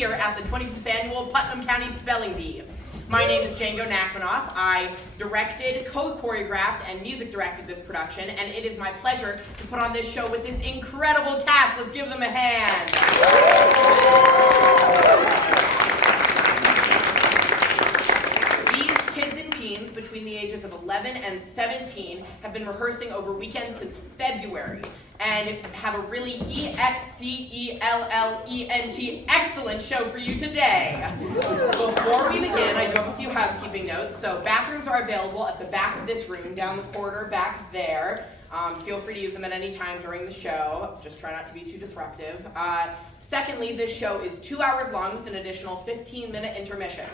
here at the 25th Annual Putnam County Spelling Bee. My name is Django Nachmanoff. I directed, co-choreographed, and music directed this production, and it is my pleasure to put on this show with this incredible cast. Let's give them a hand. Between the ages of 11 and 17 have been rehearsing over weekends since February and have a really excellent show for you today. Before we begin, I do have a few housekeeping notes. So bathrooms are available at the back of this room, down the corridor back there. Feel free to use them at any time during the show. Just try not to be too disruptive. Secondly, this show is 2 hours long with an additional 15-minute intermission.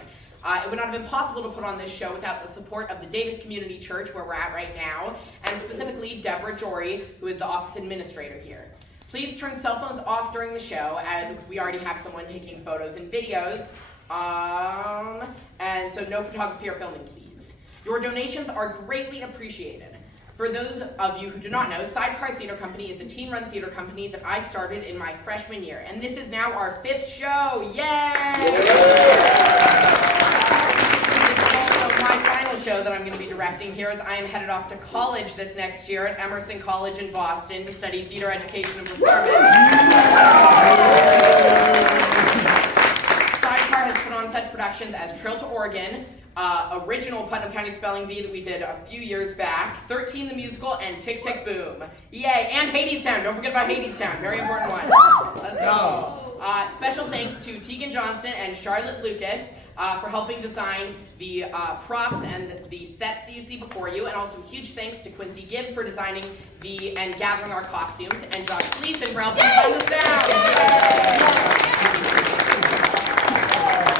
It would not have been possible to put on this show without the support of the Davis Community Church, where we're at right now, and specifically Deborah Jory, who is the office administrator here. Please turn cell phones off during the show, and we already have someone taking photos and videos, and so no photography or filming, please. Your donations are greatly appreciated. For those of you who do not know, Sidecar Theater Company is a teen-run theater company that I started in my freshman year, and this is now our 5th show. Yay! This is also my final show that I'm going to be directing here, as I am headed off to college this next year at Emerson College in Boston to study theater education and performance. Sidecar has put on such productions as Trail to Oregon, original Putnam County Spelling Bee that we did a few years back, 13 the Musical, and Tick Tick Boom. Yay, and Hadestown. Don't forget about Hadestown. Very important one. Let's go. Special thanks to Tegan Johnston and Charlotte Lucas for helping design the props and the sets that you see before you, and also huge thanks to Quincy Gibb for designing and gathering our costumes, and Josh Gleason for helping design the sound.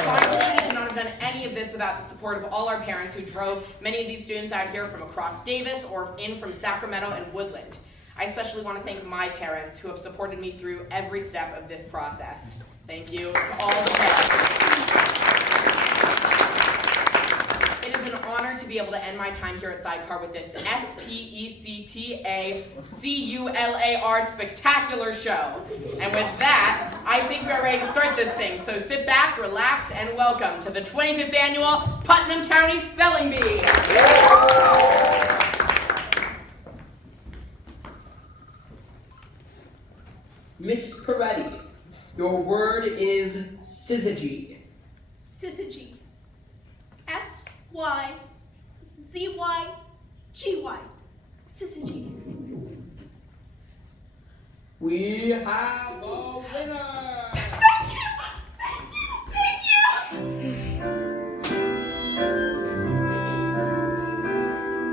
Finally, we could not have done any of this without the support of all our parents who drove many of these students out here from across Davis or in from Sacramento and Woodland. I especially want to thank my parents who have supported me through every step of this process. Thank you to all the parents. It is an honor to be able to end my time here at Sidecar with this SPECTACULAR spectacular show. And with that, I think we are ready to start this thing. So sit back, relax, and welcome to the 25th Annual Putnam County Spelling Bee. Miss Peretti, your word is syzygy. Syzygy. S-Y-Z-Y-G-Y. Syzygy. We have a winner! Thank you! Thank you!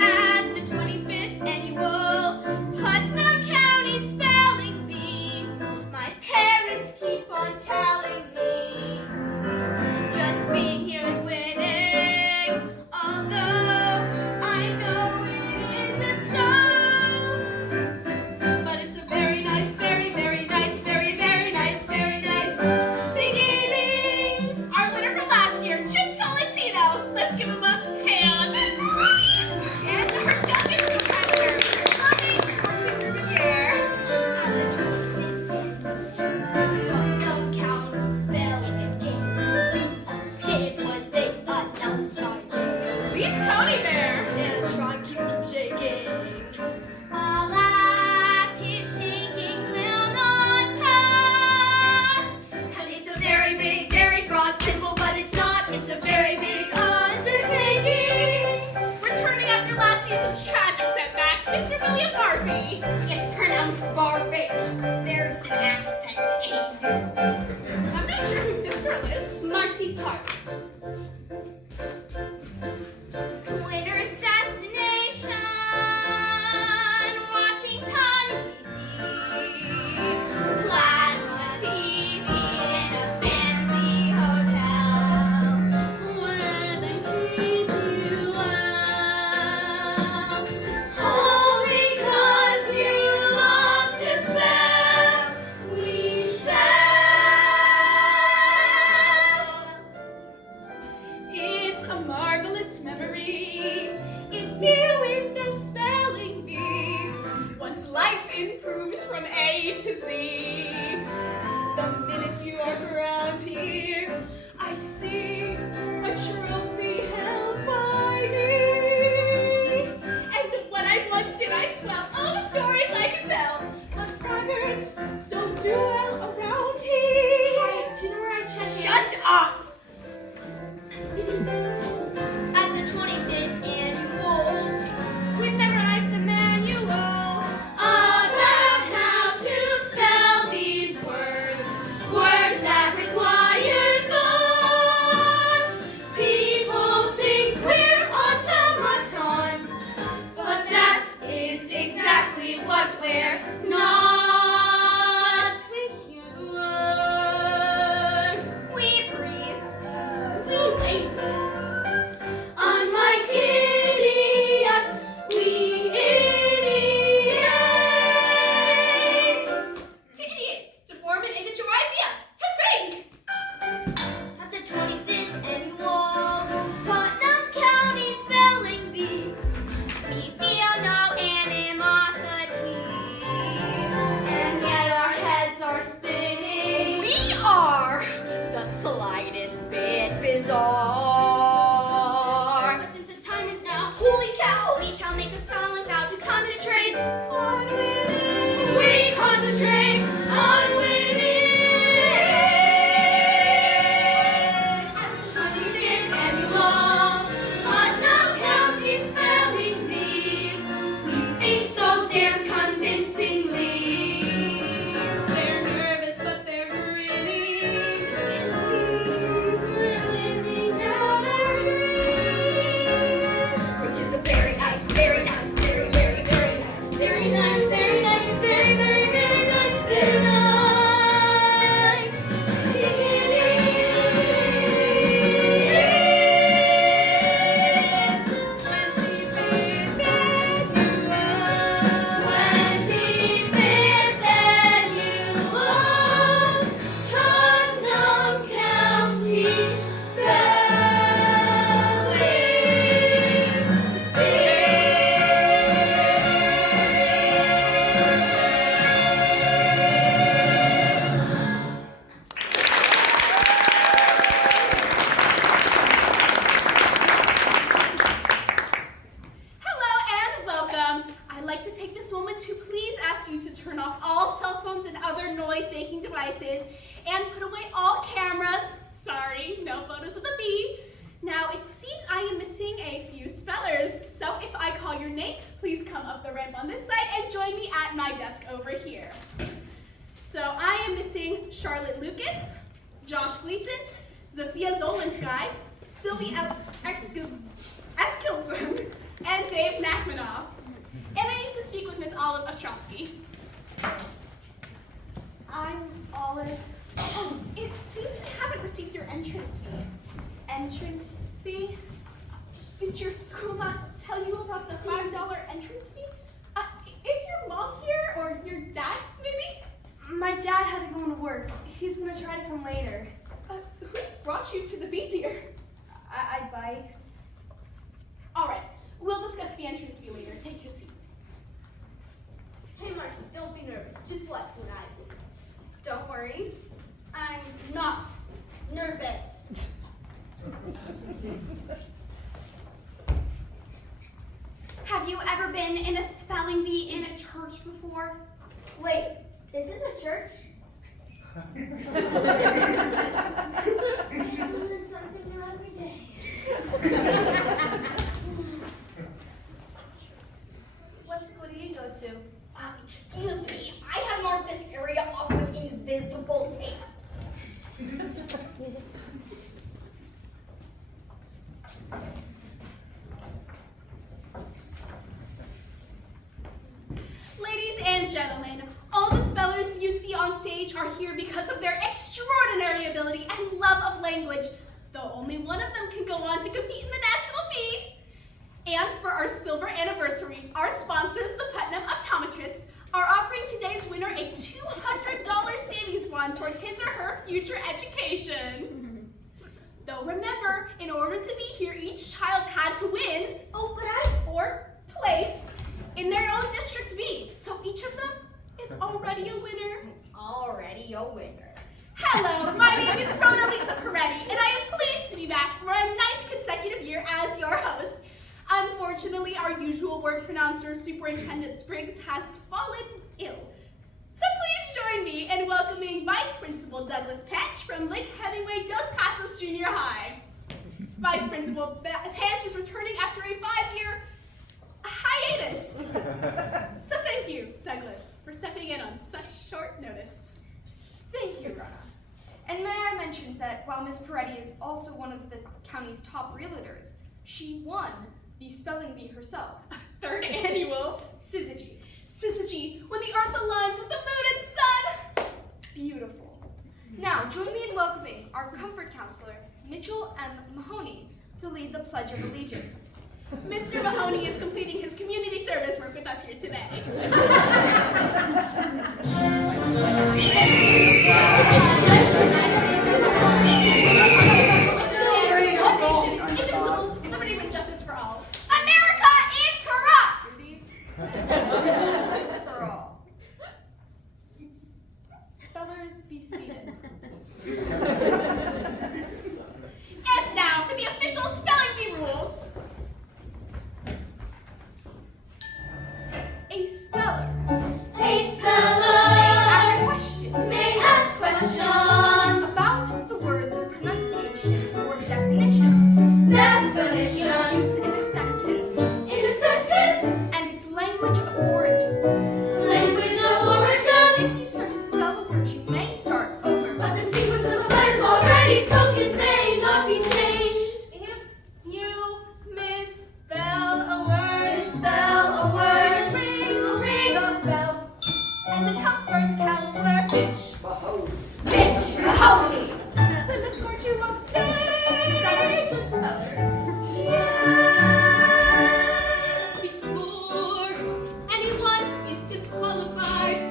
At the 25th Annual Putnam County Spelling Bee, my parents keep on telling me just being here is winning, although I know it isn't so. But it's a very nice, very, very nice, very, very nice, very nice beginning. Our winner from last year, Chip Tolentino. Let's give him a hand. And to her youngest competitor, Honey Schwarzenegger. Putnam County Spelling Bee. We understand what they announce by name. Leave Coney Bear. And try and keep it from shaking. All that his shaking will not pass. 'Cause it's a very big, very broad symbol, but it's not. It's a very big undertaking. Returning after last season's tragic setback, Mr. William Harvey. It's pronounced Barbie. There's an accent ain't. I'm not sure who this girl is. Marcy Park. Winner's destination, Washington TV, plasma TV in a fancy hotel, where they treat you well. All because you love to spell, we spell. It's a marvelous memory if you win the spelling bee. Once life improves from A to Z, the minute you are around here. I see a trophy held by me. And when I once did, I swell all the stories I could tell. But braggarts don't do well around here. Hi, do you know where I checked in? Shut up! At the 25th annual, we memorized the manual about how to spell these words, words that require thought. People think we're automatons, but that is exactly what we're not. We hear the word, we breathe, we wait. Unlike idiots, we ideate. To ideate, to form an image or idea, to think. At the 25th annual Putnam County Spelling Bee, we feel no animosity, and yet our heads are spinning. We are the slightest bit bizarre. Since the time is now, holy cow, we shall make a solemn vow to concentrate on winning. We concentrate on winning. At the 25th annual Putnam County Spelling Bee, we sing so damn convincingly. They're nervous, but they're grinning. It seems we're living out our dreams. Which is a very nice, very nice, very, very, very nice, very nice, very nice, very, very, very nice, very nice. Putnam County Hello and welcome. I'd like to take this moment to please ask you to turn off all cell phones and other noise-making devices and put away all cameras. Sorry, no photos of the bee. Now, it seems I am missing a few spellers, so if I call your name, please come up the ramp on this side and join me at my desk over here. So I am missing Charlotte Lucas, Josh Gleason, Zofia Zolensky, Sylvie Eskildsen, and Dave Nachmanoff. And I need to speak with Miss Olive Ostrovsky. I'm Olive. Oh, it seems we haven't received your entrance fee. Entrance fee? Did your school not tell you about the $5 entrance fee? Is your mom here, or your dad, maybe? My dad had to go to work. He's gonna try to come later. Who brought you to the bee deer? I biked. All right, we'll discuss the entrance fee later. Take your seat. Hey Marcy, don't be nervous. Just watch what I do. Don't worry. I'm not nervous. Have you ever been in a spelling bee in a church before? Wait, this is a church? I learn something new every day. What school do you go to? Excuse me, I have marked this area off with invisible tape. Ladies and gentlemen, all the spellers you see on stage are here because of their extraordinary ability and love of language, though only one of them can go on to compete in the National Bee. And for our silver anniversary, our sponsors, the Putnam Optometrists, are offering today's winner a $200 savings bond toward his or her future education. Though remember, in order to be here, each child had to win, or place, in their own District B. So each of them is already a winner. Already a winner. Have Hello, my name is Rona Lisa Peretti, and I am pleased to be back for a 9th consecutive year as your host. Unfortunately, our usual word pronouncer, Superintendent Spriggs, has fallen ill. So please join me in welcoming Vice Principal Douglas Patch from Lake Hemingway Dos Passos Junior High. Vice Principal Patch is returning after a 5-year hiatus. So thank you, Douglas, for stepping in on such short notice. Thank you, Rona. And may I mention that while Miss Peretti is also one of the county's top realtors, she won the spelling bee herself. 3rd annual Syzygy. Syzygy, when the earth aligns with the moon and sun. Beautiful. Now, join me in welcoming our comfort counselor, Mitchell M. Mahoney, to lead the Pledge of Allegiance. Mr. Mahoney is completing his community service work with us here today. Indivisible, liberty and justice for all. America is corrupt! For all. Spellers, be seated. And now for the official spelling bee rules. A speller A speller may ask questions about the word's pronunciation or definition, its use in a sentence, and its language of origin. If you start to spell a word, you may start over, But the sequence of letters already spoken may not be changed. If you misspell a word, Misspell a word, ring the bell. And the comfort counselor, Mitch Mahoney. Mitch Mahoney. the misfortune won't stay. Spellers, spellers. Before anyone is disqualified,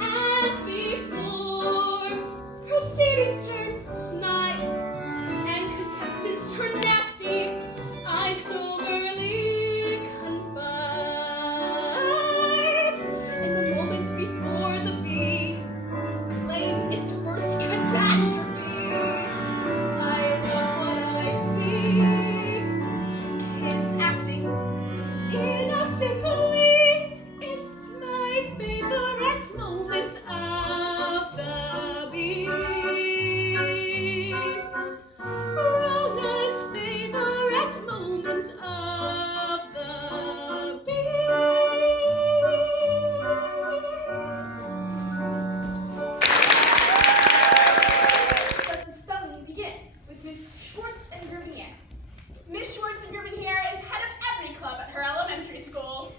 and before proceedings turn snide, and contestants turn nasty, I soberly confide in the moments before the bee claims its first catastrophe. I love what I see. Kids acting innocently. It's my favorite moment of the beef. Rona's favorite moment of the Let the spelling begin with Miss Schwartz and Gervinier. Miss Schwartz and Gerben here is head of every club at her elementary school.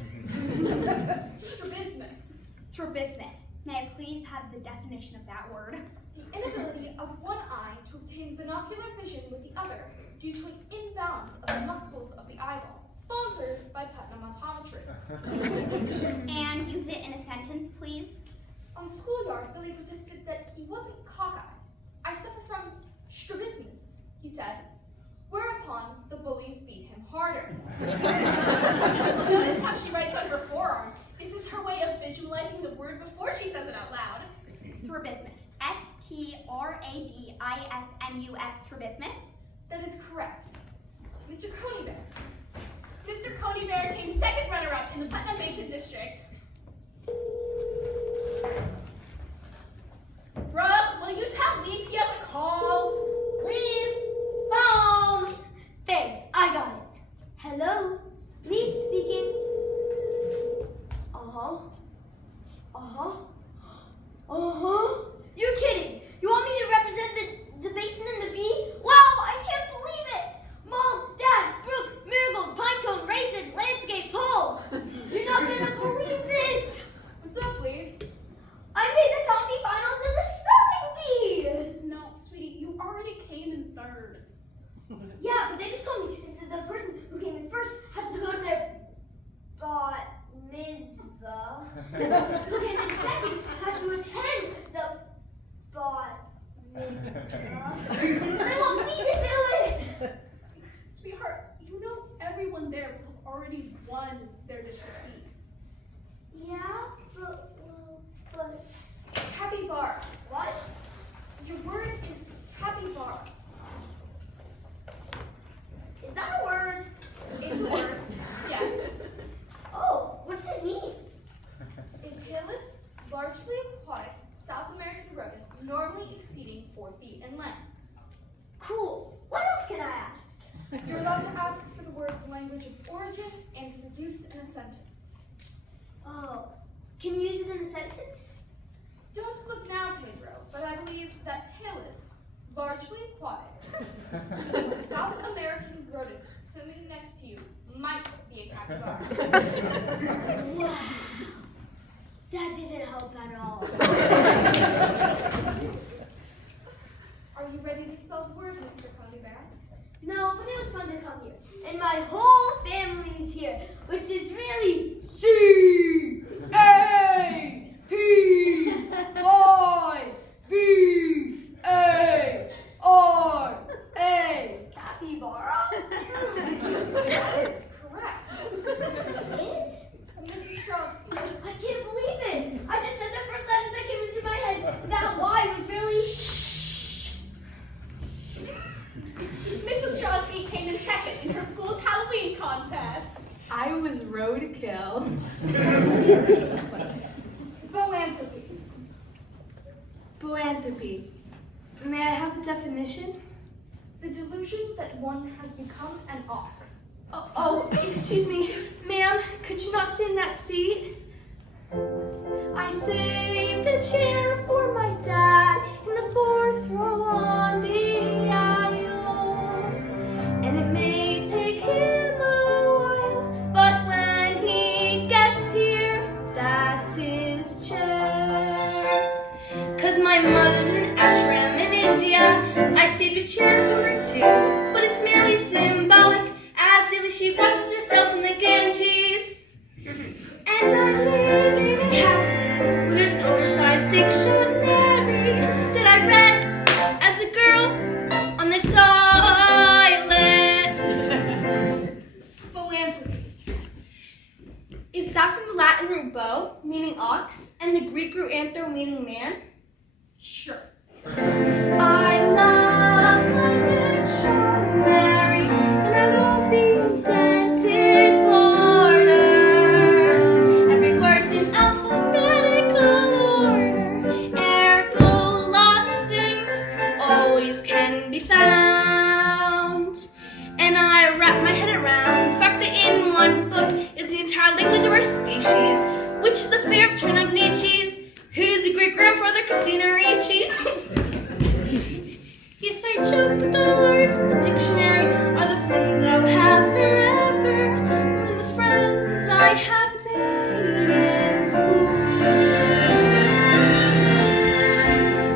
Strabismus. Strabismus. May I please have the definition of that word? The inability of one eye to obtain binocular vision with the other due to an imbalance of the muscles of the eyeball, sponsored by Putnam Optometry. And use it in a sentence, please. On the schoolyard, Billy protested that he wasn't cockeyed. I suffer from strabismus, he said, whereupon the bullies beat him harder. Notice how she writes on her forearm. This is her way of visualizing the word before she says it out loud. Strabismus. Strabismus. Strabismus. That is correct. Mr. Coneybear. Mr. Coney Bear came second runner-up in the Putnam Basin District. Brooke, will you tell Leaf he has a call? Leave phone. Thanks, I got it. Hello, Leaf speaking. You're kidding. You want me to represent the basin and the bee? Wow, I can't believe it. Mom, Dad, Brooke, Marigold, Pinecone, Raisin, Landscape, Pole. You're not gonna believe this. What's up, Lee? I made the county finals in the spelling bee. No, sweetie, you already came in third. Yeah, but they just told me it said the person who came in first has to go to their bat mitzvah. The person who came in second has to attend the bat mitzvah. So they want me to do it. Sweetheart, you know everyone there will have already won their district piece. Yeah, but Capybara. what? Your Can you use it in a sentence? Don't look now, Pedro, but I believe that tail is largely aquatic. South American rodent swimming next to you might be a capybara. Wow. That didn't help at all. Are you ready to spell the word, Mr. Pony Bear? No, but it was fun to come here. And my whole family's here, which is really C-A-P-Y-B-A-R-A. Capybara? That is correct. It is? Mrs. Strauss, I can't believe it. I just said the first letters that came into my head. That Y was really Mrs. Strosky came in second in her school's Halloween contest. I was roadkill. boanthropy. Boanthropy. May I have the definition? The delusion that one has become an ox. Oh, excuse me. Ma'am, could you not sit in that seat? I saved a chair for my dad in the fourth row on the aisle. And it may take him a while, but when he gets here, that's his chair. 'Cause my mother's in an ashram in India. I saved a chair for her too, but it's merely symbolic, as daily she washes herself in the Ganges. And I live in a house where there's an oversized dictionary that I read as a girl on the toilet. Boanthropy. Is that from the Latin root bo, meaning ox, and the Greek root antho, meaning man? Sure. I love my dictionary, and I love the indented border. Every word's in alphabetical order, ergo lost things always can be found. And I wrap my head around the fact that in one book is the entire language of our species, which is the fair turn of Nietzsche's, who's the great grandfather Christina Ricci's. Yes, I joke, but the words in the dictionary are the friends that I'll have forever, more than the friends I have made in school.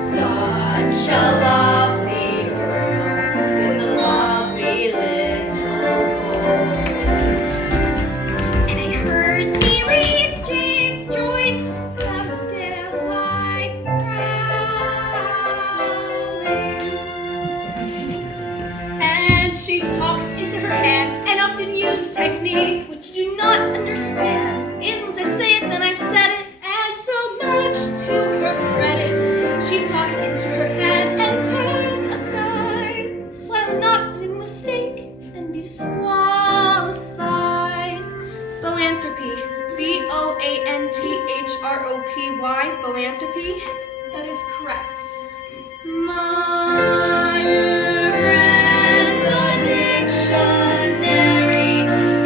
Such a lovely girl with a lovely little voice. And I heard me read James Joyce, how still I cry. And she talks into her hand and often uses technique, which you do not understand. Is once I say it, then I've said it. And so much to her credit, she talks into her hand and turns aside. So I will not make a mistake and be disqualified. Boanthropy. B-O-A-N-T-H-R-O-P-Y. Boanthropy. That is correct. My friend, the dictionary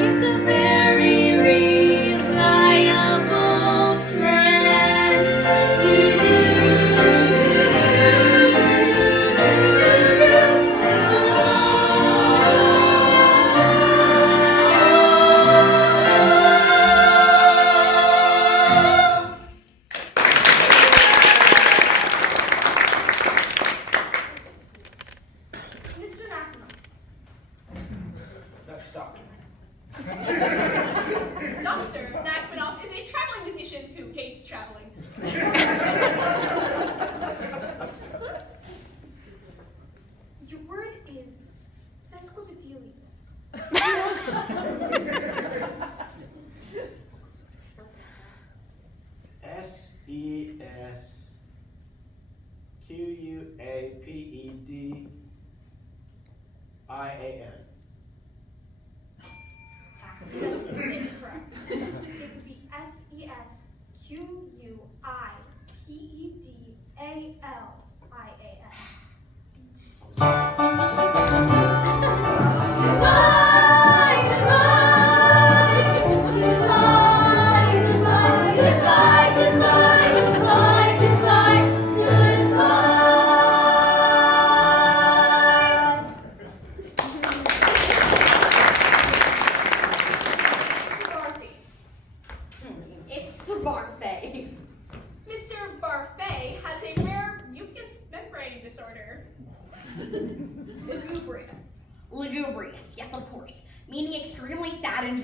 is a very reliable friend. Mr. Nachmanoff. That's Doctor. Dr. Nachmanoff is a traveling musician who hates traveling. Your word is sesquipedalian. S-E-S-Q-U-A-P-E-D-I-A-N. That is incorrect. It would be S-E-S-Q-U-I-P-E-D-A-L-I-A-N. Goodbye, goodbye, goodbye, goodbye, goodbye,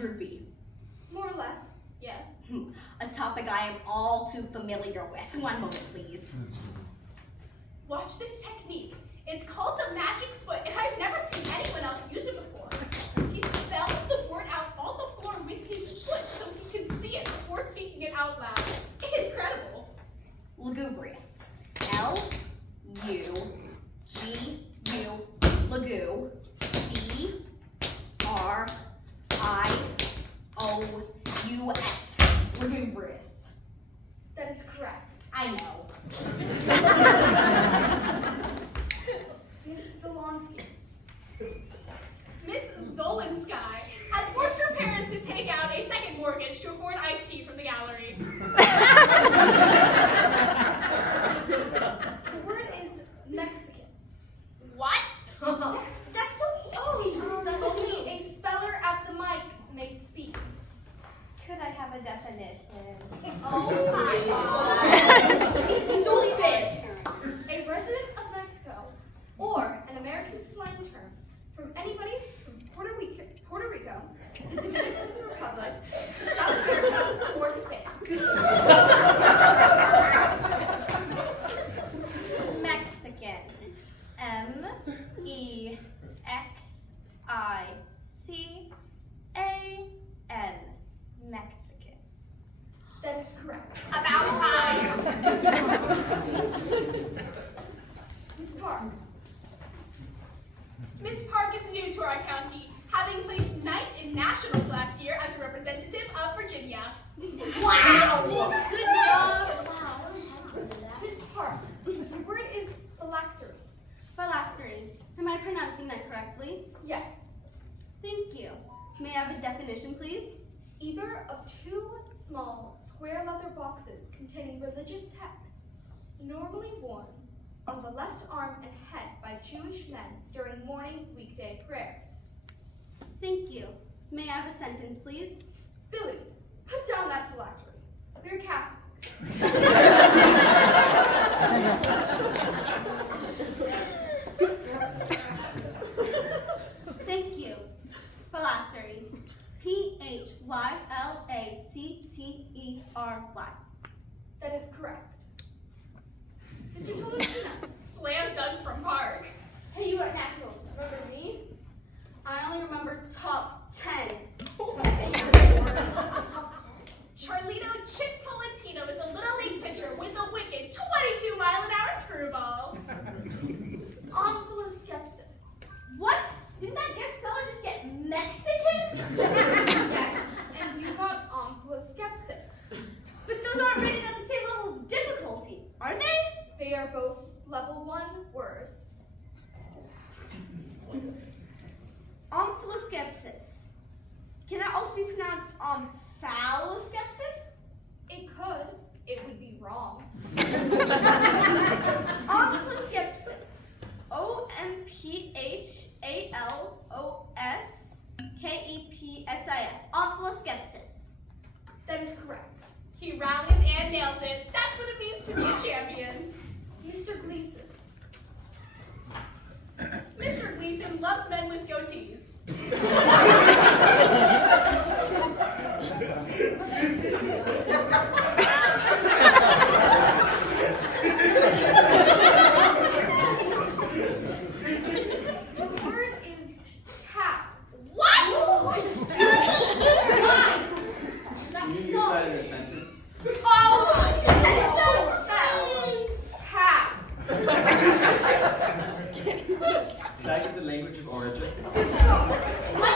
would be? More or less, yes. A topic I am all too familiar with. One moment, please. Watch this technique. It's called the magic foot, and I've never seen anyone else use it before. He spells the word out on the floor with his foot so he can see it before speaking it out loud. Incredible. Lugubrious. L-U-G-U. Lagoo. B-R-I-O-U-S. Lugubrious. That is correct. I know. Miss Zelonsky. Miss Zolensky has forced her parents to take out a second mortgage to afford iced tea from the gallery. The word is Mexican. What? That's so easy. Only a speller at the mic may speak. Could I have a definition? Oh my God. A resident of Mexico, or an American slang term from anybody from Puerto Rico, the Dominican Republic, South America, or Spain. Mexican. M-E-X-I-C-A-N. Mexican. That is correct. About time. Miss Park. Miss Park is new to our county, having placed ninth in nationals last year as a representative of Virginia. Wow! Good job. Wow, I wish I could do that. Miss Park. The word is phylactery. Phylactery. Am I pronouncing that correctly? Yes. Thank you. May I have a definition, please? Either of two small square leather boxes containing religious text, normally worn on the left arm and head by Jewish men during morning weekday prayers. Thank you. May I have a sentence, please? Billy, put down that phylactery. You're Catholic. Thank you. Phylactery. P-H-Y-L-A-C-T-E-R-Y. That is correct. Mr. Tolentino. Slam dunk from Park. Hey, you at Nationals. Remember me? I only remember top 10. Charlito Chip Tolentino is a little league pitcher with a wicked 22-mile-an-hour screwball. Omphaloscepsis. What? Didn't that guest fella just get Mexican? Yes, and you got omphaloscepsis. But those aren't rated at the same level of difficulty, are they? They are both level 1 words. Omphaloscepsis. Can that also be pronounced omphaloscepsis? It could. It would be wrong. Omphaloscepsis. O-M-P-H-A-L-O-S-K-E-P-S-I-S. Omphaloscepsis. That is correct. He rallies and nails it. That's what it means to be a champion. Mr. Gleason. Mr. Gleason loves men with goatees. The word is cap. What? Can you use that in a sentence? Oh, Cap. Can I get the language of origin? what?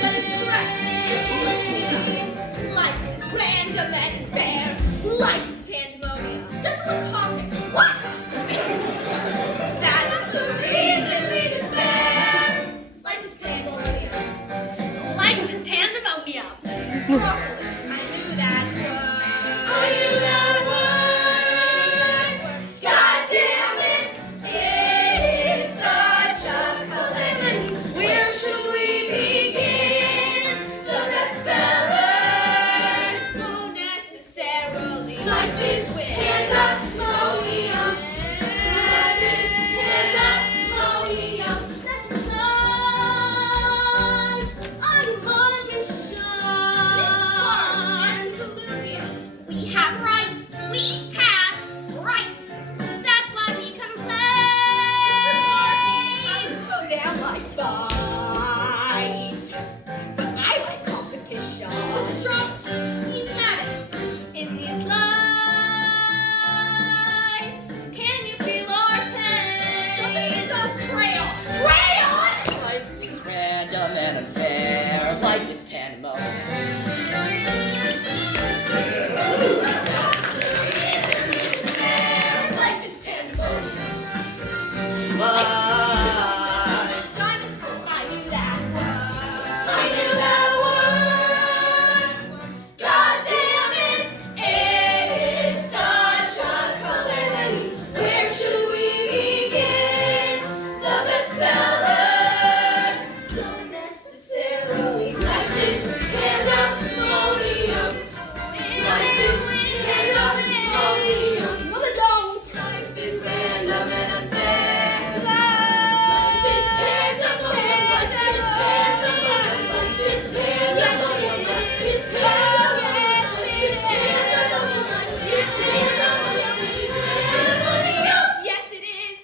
That is correct. Life is random and fair. Life is pandemonium. Staphylococcus. What? That's the reason we despair. Life is pandemonium. Life is pandemonium. Properly. I knew that word. I knew that word. God damn it. It is such a calamity. Where should we begin? The best spellers. So necessarily. Life is pandemonium. Life is pandemonium. Set your sights on your mission. This part is colluvium. We have rights. We have rights. That's why we complain. Damn like fight. But I like competition. So strong, schematic. In these lights, can you feel our pain? Somebody spell crayon. Crayon! Life is random and unfair. Life is pandemonium. Life is pandemonium. Dinosaur. I knew that word. I knew that word. God damn it. It is such a calamity. Where should we begin? The best spellers don't necessarily. Life is pandemonium. Life is pandemonium. No, they don't. Life is random and unfair. Life is pandemonium. Life is pandemonium. Life is pandemonium. Life is pandemonium. Life is pandemonium. Life is pandemonium. Yes, it is.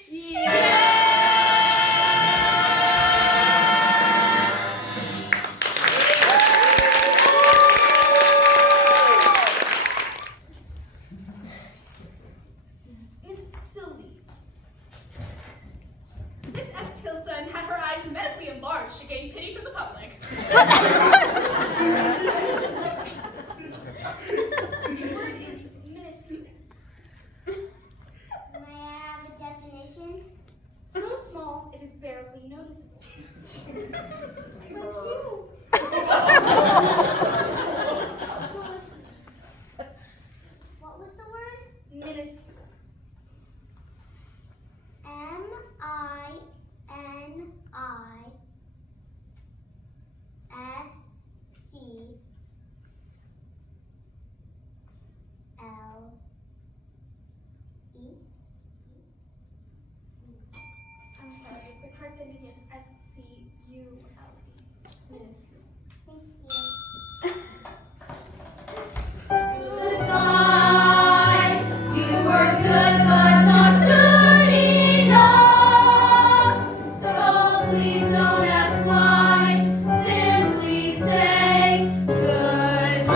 Miss Sylvie. Miss Tilson had her eyes medically enlarged to gain pity for the public. The word is minuscule. May I have a definition? So small it is barely noticeable. Don't listen. What was the word? Minuscule. MINISCLE. I'm sorry, the correct ending is SCULE. Minuscule. Thank you. Goodbye. You were good, but not good enough. So please don't ask why. Simply say goodbye.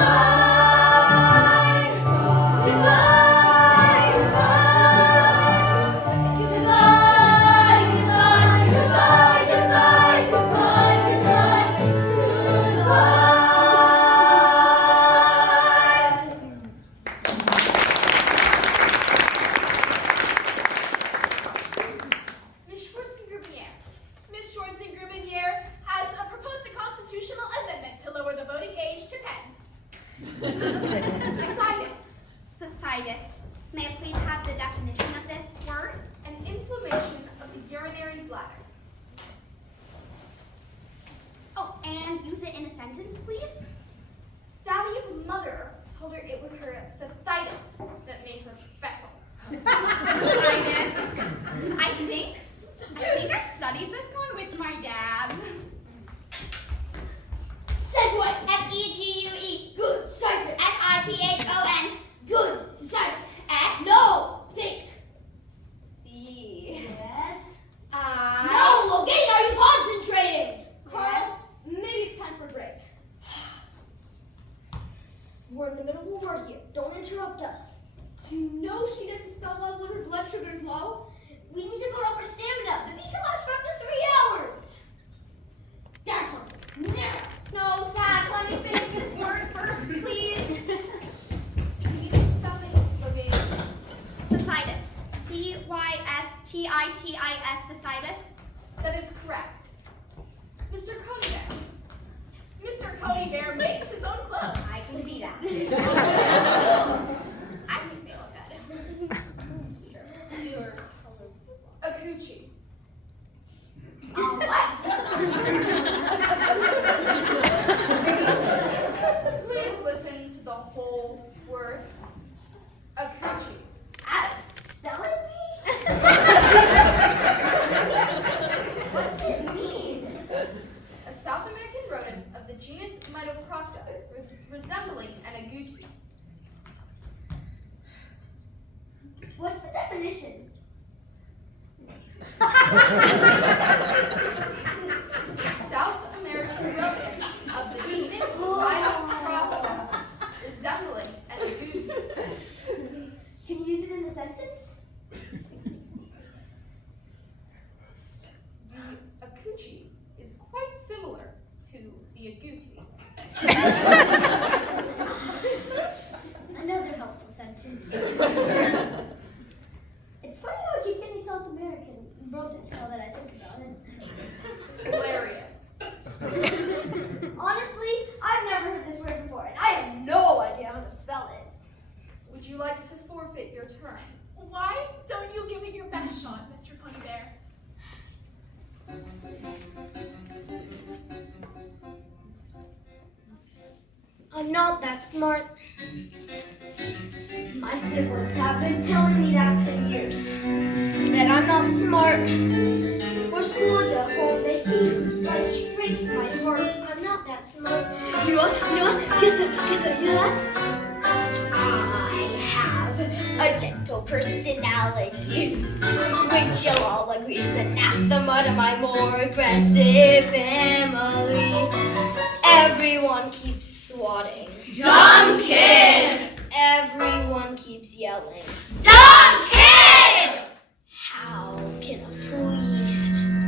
Goodbye. Goodbye. Goodbye. Goodbye. Goodbye. Goodbye. Goodbye. Miss Schwarzenegger-Bier. Miss Schwarzenegger-Binier has proposed a constitutional amendment to lower the voting age to 10. Cystitis. Cystitis. May I please have the definition of this word? An inflammation of the urinary bladder. Oh, and use it in a sentence, please. Sally's mother told her it was her cystitis that made her fetal. I think I studied this one with my dad. Segue. F-E-G-U-E. Good. Cipher. F-I-P-H-O-N. Good. Cipher. F. No. Think. Yes. No, Logan, are you concentrating? Carl, maybe it's time for a break. We're in the middle of a war here. Don't interrupt us. You know she doesn't spell well when her blood sugar's low? We need to go to our cystitis? That is correct. Mr. Conybear. Mr. Coney Bear makes his own clothes. I can see that. I can feel good. You're a coochie. Please listen to the whole word. A coochie. Spelling bee? What's it mean? A South American rodent of the genus Mitoprocta, resembling an agouti. What's the definition? South American rodent of the genus Mitoprocta, resembling an agouti. Can you use it in a sentence? The coochie is quite similar to the agouti. Another helpful sentence. It's funny how I keep getting South American rodents now that I think about it. Hilarious. Honestly, I've never heard this word before, and I have no idea how to spell it. Would you like to forfeit your turn? Why don't you give it your best shot, Mr. Coney Bear? I'm not that smart. My siblings have been telling me that for years. That I'm not smart. We're schooled at home. They see who's right. It breaks my heart. I'm not that smart. You know what? Guess what? You know what? I have a gentle personality, which you'll all agree is anathema to my more aggressive family. Everyone keeps swatting. Duncan! Everyone keeps yelling. Duncan! How can a flea such as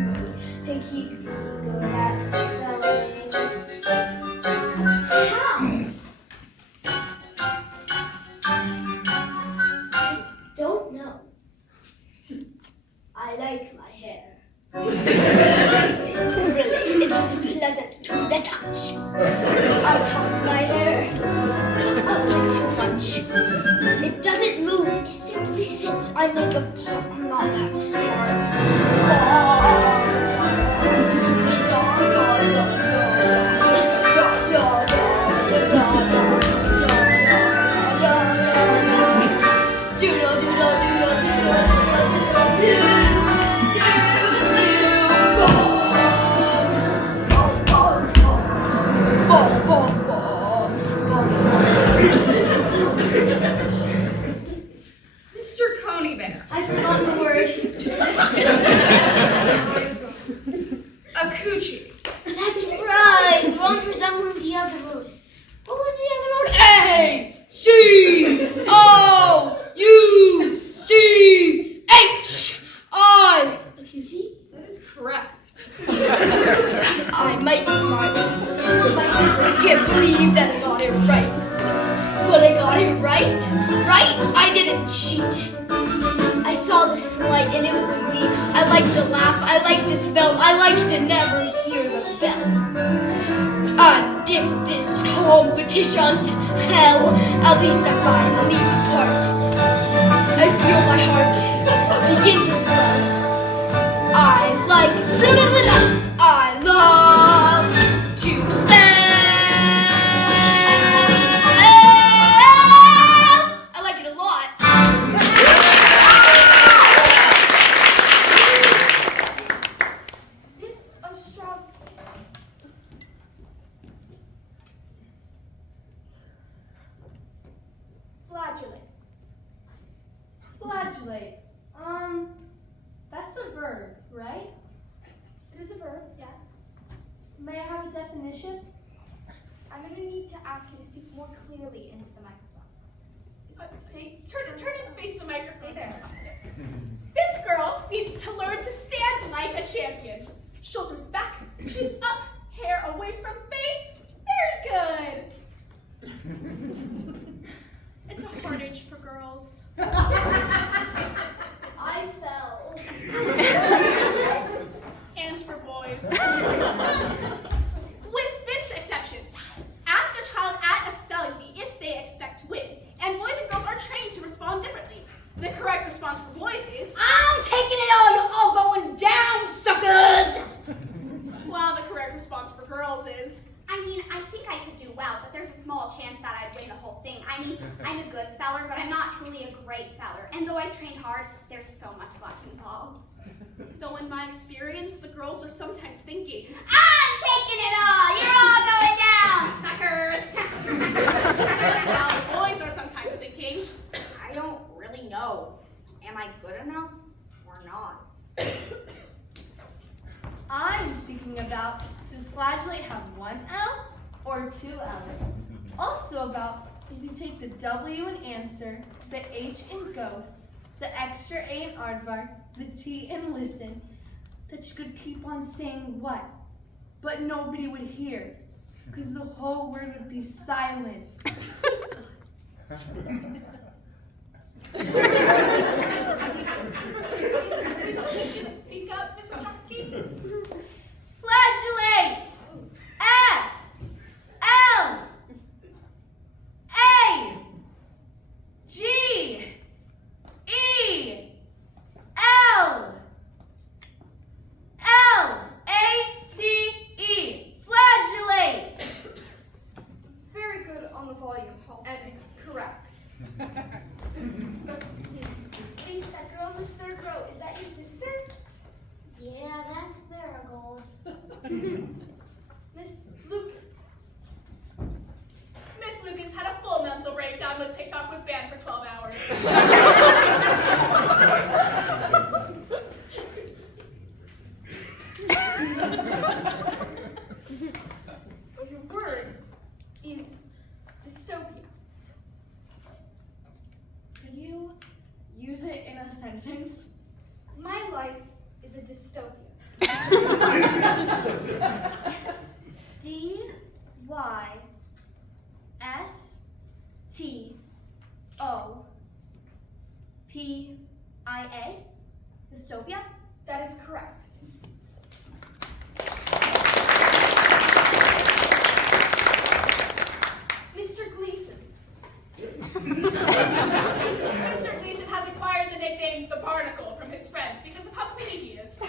me keep me good at spelling? How? I don't know. I like my hair. Really, it is pleasant to the touch. I toss my hair a bit too much. It doesn't move, it simply sits. I make a part, I'm not that smart. Mr. Conybear. I forgot the word. A coochie. That's right. The one resembling the other road. What was the other road? A-C-O-U-C-H-I. A coochie? That is correct. I might be smart, but my siblings can't believe that I got it right. But I got it right? Right? I didn't cheat. I saw this light and it was me. I like to laugh, I like to spell, I like to never hear the bell. And if this competition's hell, at least I finally part. I feel my heart begin to swell. I love to spell. I like it a lot. Miss Ostrovsky. Flagellate. Flagellate. That's a verb, right? It is a verb, yes. May I have a definition? I'm going to need to ask you to speak more clearly into the microphone. Turn and face the microphone. Stay there. This girl needs to learn to stand like a champion. Shoulders back, chin up, hair away from face. Very good. It's a hard age for girls. I fell. great feller, and though I trained hard, there's so much luck involved. Though in my experience, the girls are sometimes thinking, I'm taking it all! You're all going down! suckers! While the boys are sometimes thinking, I don't really know. Am I good enough or not? I'm thinking about, does flagellate have one L or two L's? Also about, if you take the W in answer, the H in ghost, the extra A in aardvark, the T in listen, that you could keep on saying what, but nobody would hear, because the whole word would be silent. speak up, Mrs. Chomsky. Flagellate! F L A G E L L A T E. Flagellate! Very good on the volume, and correct. Hey, that girl in the third row, is that your sister? Yeah, that's Marigold. Miss Lucas. Miss Lucas had a full mental breakdown when TikTok was banned for 12 hours. Your word is dystopia. Can you use it in a sentence? My life is a dystopia. D-Y-S-T-O-P-I-A? Dystopia? That is correct. Mr. Gleason. Mr. Gleason has acquired the nickname The Barnacle from his friends because of how clean he is.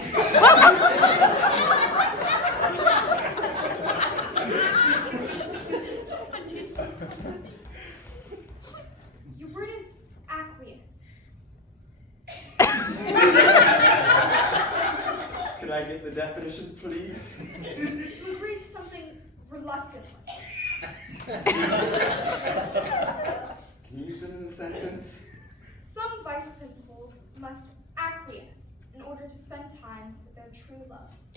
Your word is aqueous. Could I get the definition, please? To agree to something reluctantly. Can you use it in a sentence? Some vice principals must acquiesce in order to spend time with their true loves.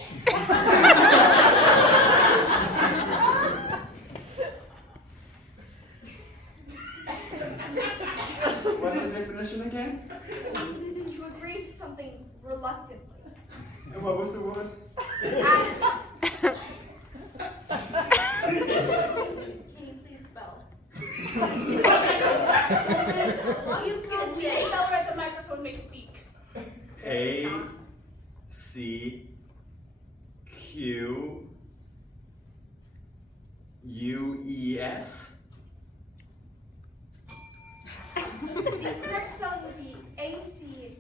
What's the definition again? To agree to something reluctantly. And what was the word? Acquiesce. Can you please spell? You spell D. Speller at the microphone may speak. A-C-Q-U-E-S? The correct spelling would be A-C-Q-U-I-E-S-C-E.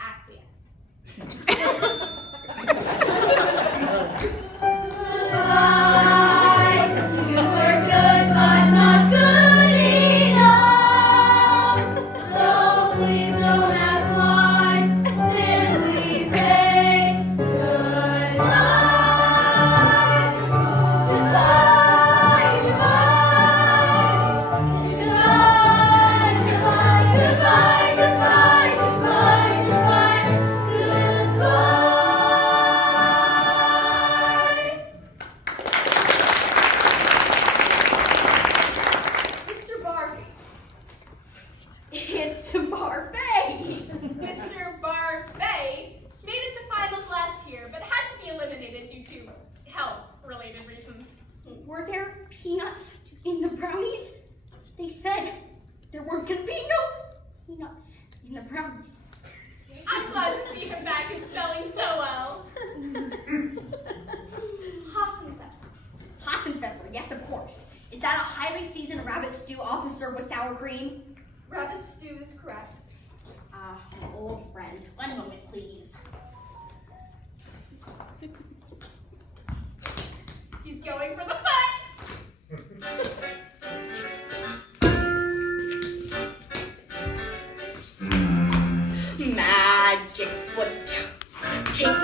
Acquiesce. Goodbye. You were good, but not good enough. So please don't ask why. Simply say goodnight. Goodbye, goodbye. Goodbye, goodbye, goodbye, goodbye, goodbye. Mr. Barby. It's Barfay! Mr. Barfay made it to finals last year, but had to be eliminated due to health-related reasons. Were there peanuts in the brownies? They said there weren't going to be no peanuts in the brownies. I'm glad to see him back and spelling so well. Hassenpfeffer. Hassenpfeffer, yes, of course. Is that a highly seasoned rabbit stew officer with sour cream? Rabbit stew is correct. Ah, an old friend. One moment, please. He's going for the foot!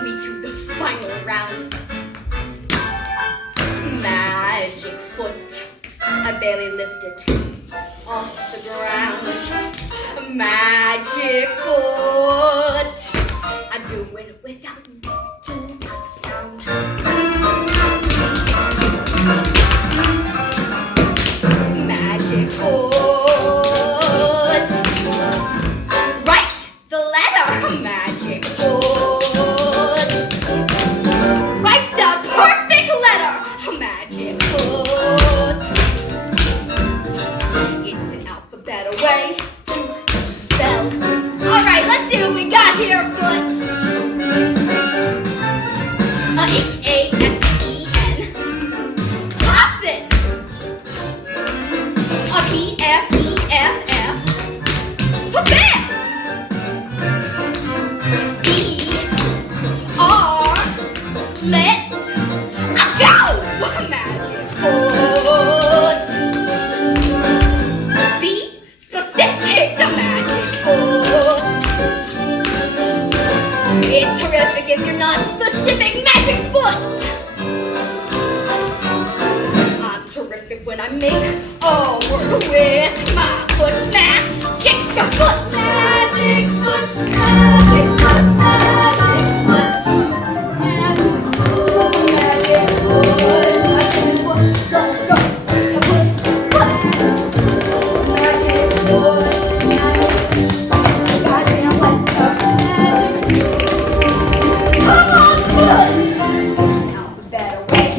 me to the final round. Magic foot, I barely lift it off the ground. Magic foot, I do it without making a sound. Magic foot, write the letter. Magic foot, write the perfect letter. Magic foot, it's an alphabetical way to spell. All right, let's see what we got here, foot. H-A-S-E-N, Hobson. P-F-E-F-F, Puffair. E-R, let's go. Magic foot. Be specific, the magic foot. It's horrific if you're not specific, magic foot. I'm terrific when I make a word with my foot. Magic foot. Magic foot. Magic foot. Magic foot. Magic foot. Magic foot. Magic foot. Go, go. Foot. Magic foot. Goddamn letter. Magic foot. Come on, foot. Alphabet away.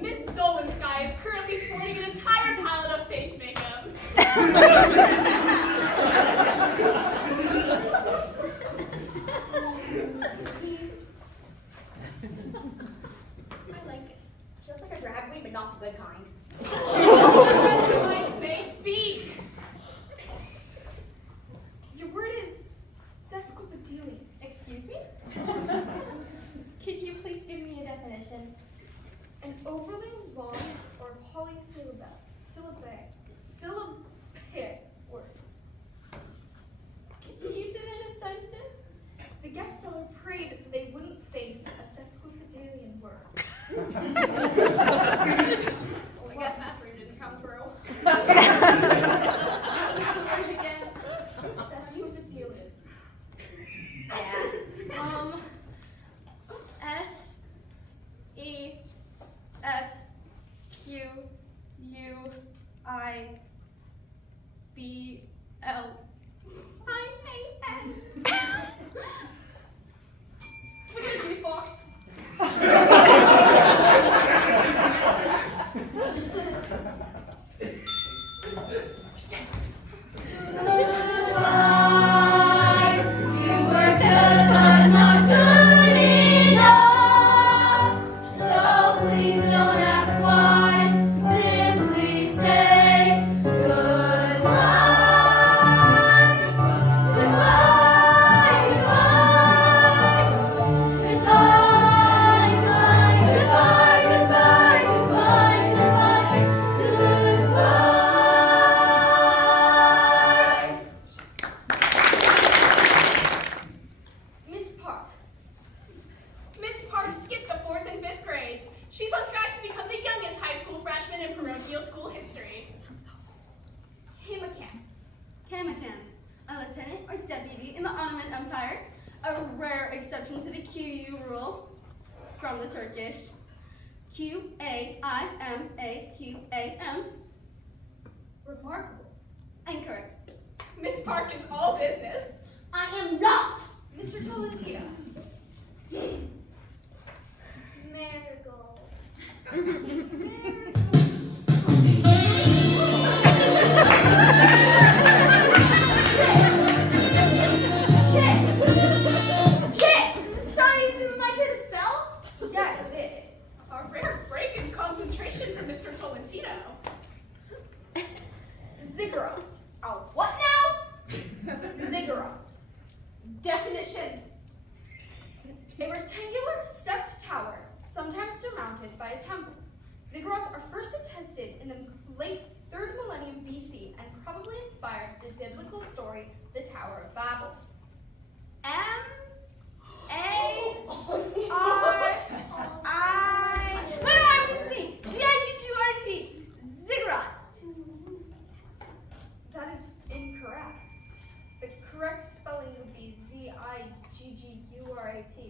Miss Zolinski is currently sporting an entire palette of face makeup. I like it. Just like a drag queen, but not the good kind. Like they speak. Your word is sesquipedalian. Excuse me? Could you please give me a definition? An overly long or polysyllabic word. Could you use it in a sentence? The guest speller prayed that they wouldn't face a sesquipedalian word. Oh, I guess that three didn't come through. Again. Sesquipedalian. Yeah. S-E-S-Q-U-I-B-L-I-A-N. Look at the juice box. From the Turkish, Q-A-I-M-A-Q-A-M. Remarkable. Incorrect. Miss Park is all business. I am not. Mr. Tolentino. Marigold. Sorry, is it my turn to spell? Yes, it is. A rare break in concentration from Mr. Tolentino. Ziggurat. Oh, what now? Ziggurat. Definition. A rectangular stepped tower, sometimes surmounted by a temple. Ziggurats are first attested in the late 3rd millennium BC and probably inspired the biblical story, the Tower of Babel. M-A-R-I. No, I can see. Z-I-G-G-U-R-T. Ziggurat. That is incorrect. The correct spelling would be Z-I-G-G-U-R-A-T,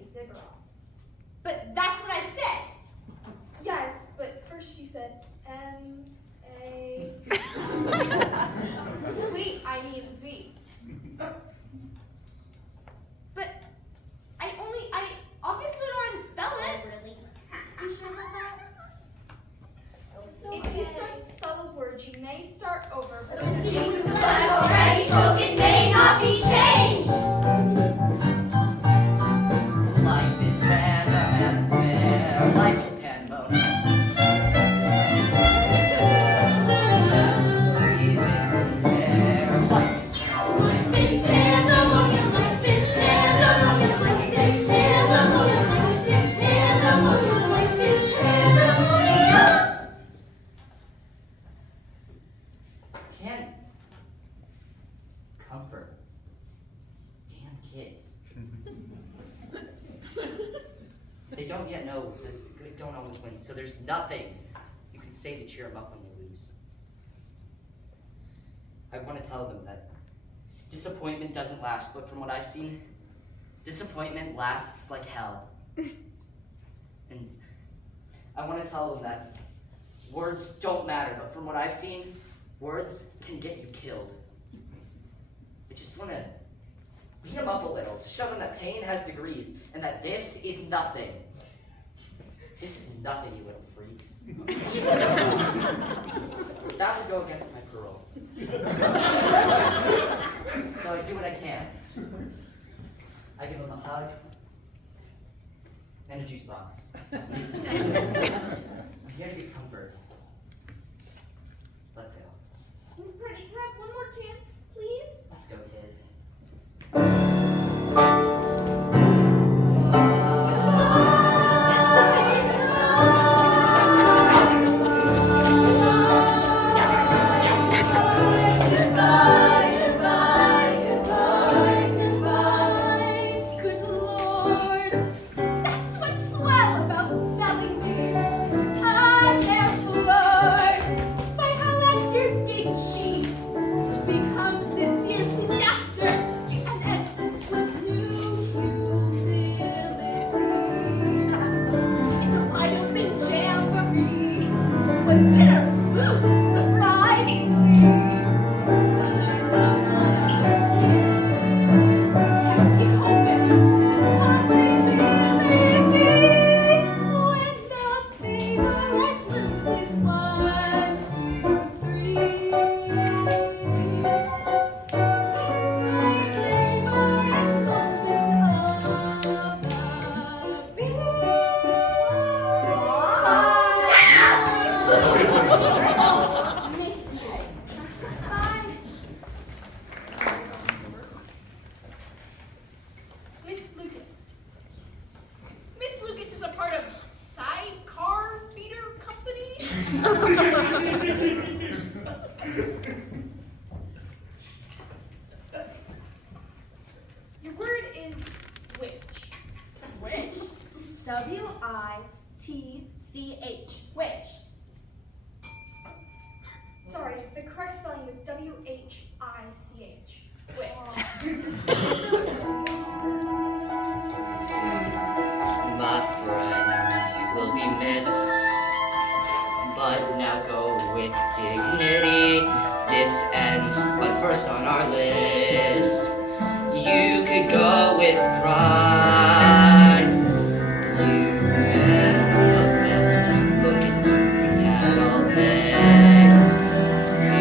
ziggurat. But that's what I said. Yes, but first you said M-A... Wait, I mean Z. But I obviously know how to spell it. Really? You sure about that? If you start to spell a word, you may start over, but The the sequence of sequence life already spoken may not be changed. Life is random and fair. Life is pandemonium. That's the reason it's fair. Life is pandemonium. Life is pandemonium, life is pandemonium, life is pandemonium, life is pandemonium. Can't comfort these damn kids. They don't yet know that the good don't always win, so there's nothing you can say to cheer them up when they lose. I want to tell them that disappointment doesn't last, but from what I've seen, disappointment lasts like hell. And I want to tell them that words don't matter, but from what I've seen, words can get you killed. I just want to beat them up a little to show them that pain has degrees and that this is nothing. This is nothing, you little freaks. That would go against my parole. So I do what I can. I give them a hug and a juice box. I'm here to give comfort. Let's go. Miss Pretty, can I have one more chance, please? Let's go, kid. Goodbye, goodbye, goodbye, goodbye. Good Lord, that's what's swell about spelling bees. I am floored by how last year's big cheese becomes this year's disaster and ends with new humility. It's a wide open jamboree when winners lose surprisingly. But I love what I see. I see hope and possibility when the favorite loses 1, 2, 3. It's my favorite moment of the bee. I'll go with dignity. This ends, but first on our list, you could go with pride. You've been the best. Look at what we've had all day.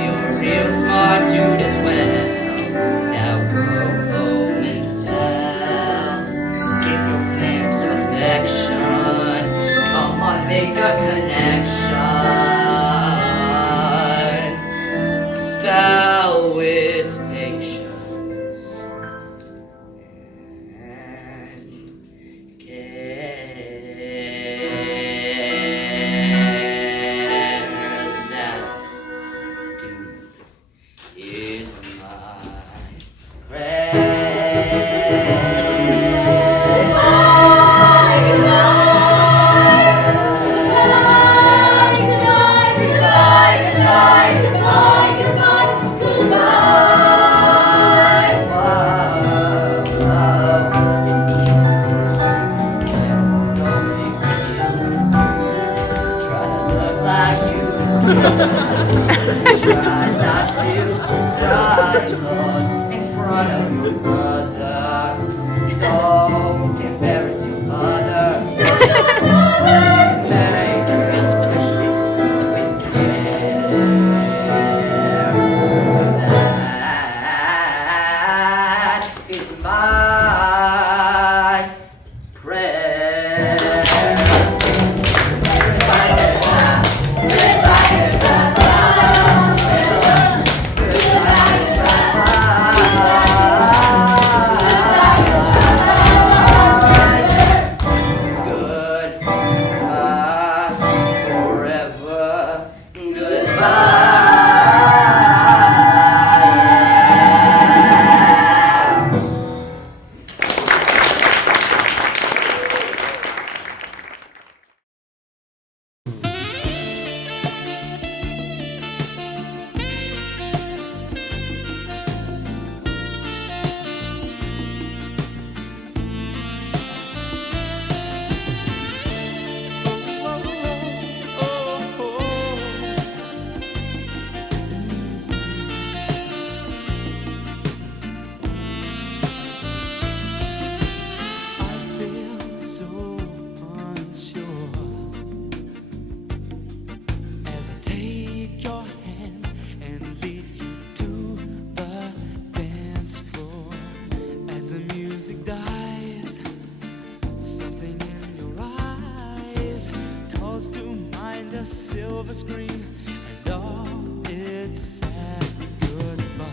You're a real smart dude as well. Now go home and sell. Give your fam some affection. Come on, make a connection. Spell with patience and care. That dude is my friend. Try not to cry, Lord, in front of your brother. Don't embarrass your mother. Make places with care. That is my prayer. Silver screen and all its sad goodbye.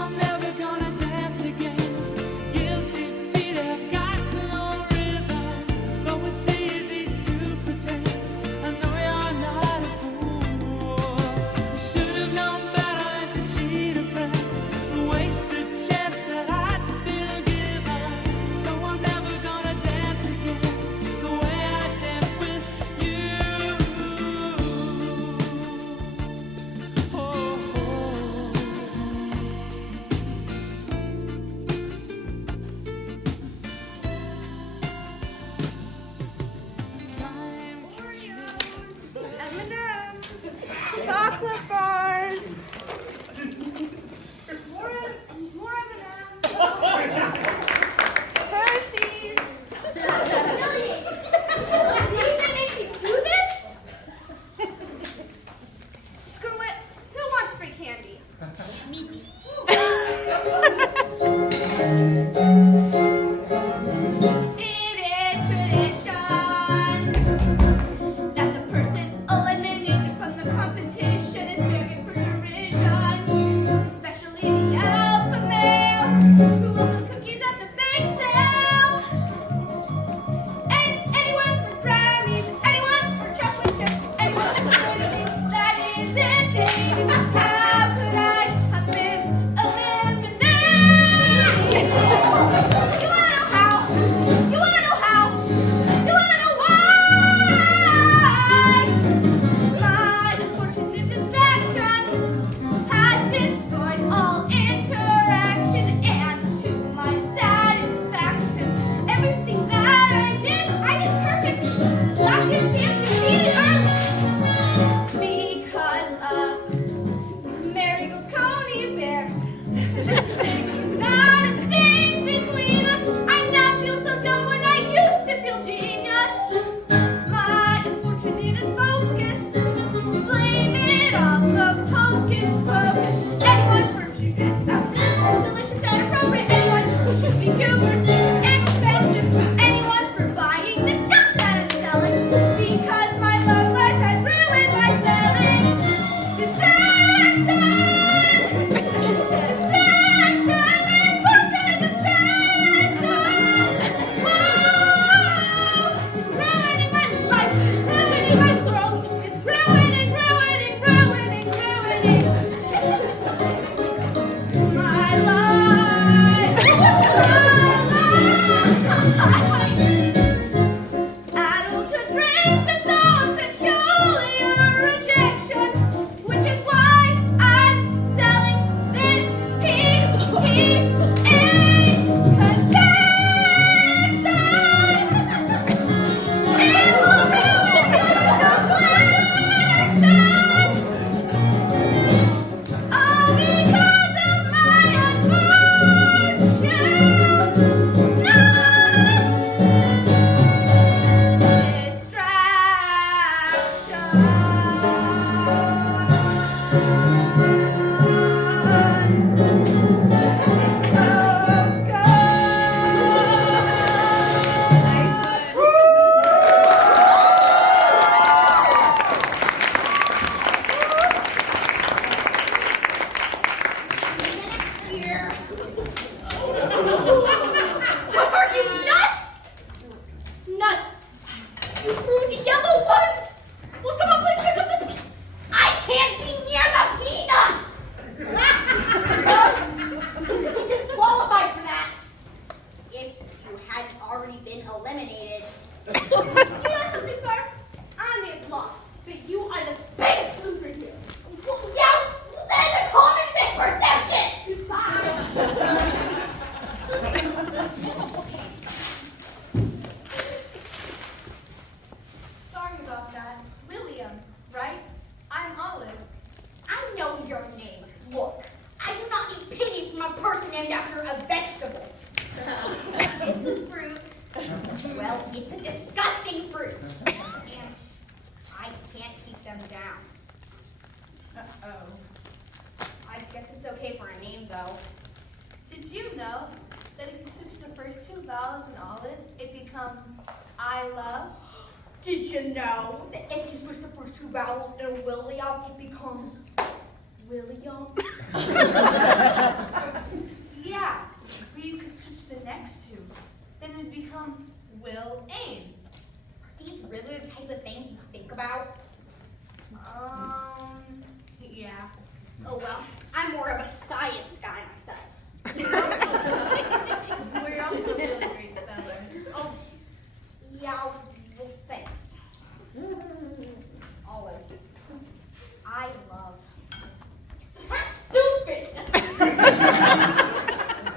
I'm never gonna dance again. Guilty feet have got no rhythm. Though it's easy to pretend, I know you're not a fool. You should have known better than to cheat a friend, waste the chance that I'd been given. So I'm never gonna dance again the way I danced with you. Chocolate bars. More M&Ms. Hershey's. Really? Did they make you do this? Screw it. Who wants free candy? It is tradition that the person eliminated from the competition is begging for derision, especially the alpha male who will sell cookies at the bake sale. And anyone for brownies, anyone for chocolate chips, anyone for anything that isn't dating. How could I have been What are you, nuts? Nuts. You threw the yellow ones. Will someone please pick up the I can't be near the peanuts. You disqualified for that. If you hadn't already been eliminated. You know something, Barb? I may have lost, but you are the biggest loser here. Well, yeah, that is a common misperception. Goodbye. Sorry about that. William, right? I'm Olive. I know your name. Look, I do not need pity from a person named after a vegetable. It's a fruit. Well, it's a disgusting fruit. And I can't keep them down. Uh-oh. I guess it's okay for a name, though. Did you know that if you switch the first two vowels in Olive, it becomes I love? Did you know that if you switch the first two vowels in William, it becomes William? Yeah, but you could switch the next two. Then it'd become Will Aim. Are these really the type of things you think about? Yeah. Oh well, I'm more of a science guy myself. We're also really great spellers. Oh, yeah, well, thanks. Olive. I love. That's stupid!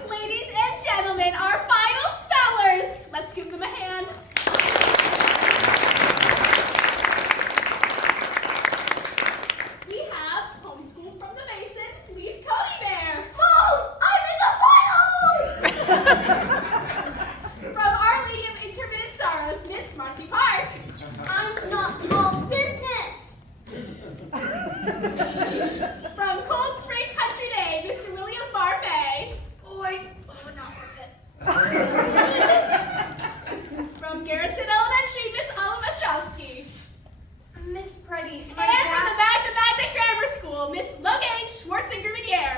Ladies and gentlemen, our final spellers. Let's give them a hand. We have homeschool from the Mason, Leaf Cody Bear. Oh, I'm in the finals! From Our Lady of Intermittent Sorrows, Miss Marcy Park. I'm not all business! From Cold Spring Country Day, Mr. William Barbay. Boy, oh, not worth it. From Garrison Elementary, Miss Olive Ostrowski. Miss Preddy, And from the Magna Grammar School, Miss Logan Schwarzenegger-Minier.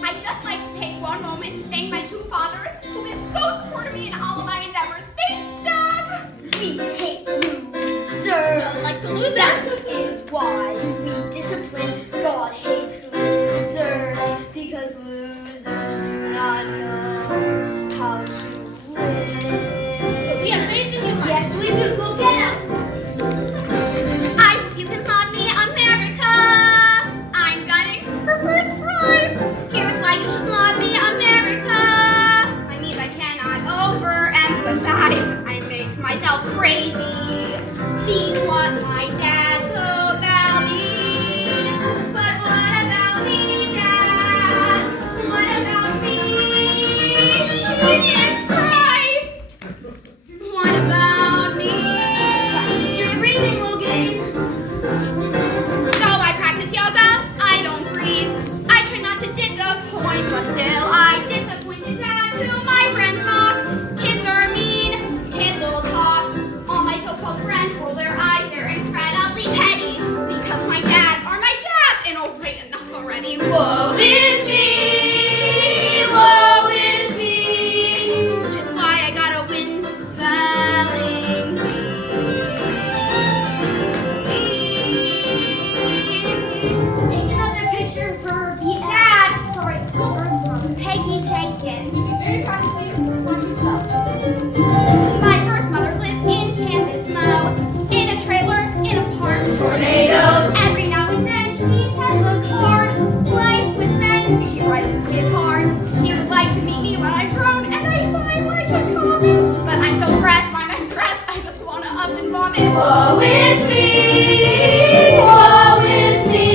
I'd just like to take one moment to thank my two fathers who have so supported me in all of my endeavors. Thanks, Dad! We hate losers. Like to lose that is why we discipline. God hates losers because losers do not know how to win. But we have faith in you, Mike. Yes, we do. We'll get him. I hope you can love me, America. I'm gunning for first prize. Here's why you should love me, America. I mean, I cannot overemphasize. I make myself crazy. Being what my dad thought about me. But what about me, Dad? What about me? Jesus Christ! What about me? Practice your breathing, Logan. Though I practice yoga, I don't breathe. I try not to disappoint, but still I disappointed Dad, who my friends mock. Kids are mean, kids will talk. All my so-called friends roll their eyes, they're incredibly petty. Because my dads are my dads, and oh, right, enough already. Woe is me, woe is me. Which is why I gotta win the spelling bee. Take another picture for Dad. Sorry, Peggy Jenkins. You'd be very proud to see what you spell. My first mother lived in Canvas Mow, in a trailer, in a park. Tornadoes. Every now and then she can look hard. Life with men, she writes it hard. She would like to meet me when I'm grown, and I sign like a comic. But I'm so stressed, I'm stressed, I just wanna up and vomit. Woe is me, woe is me.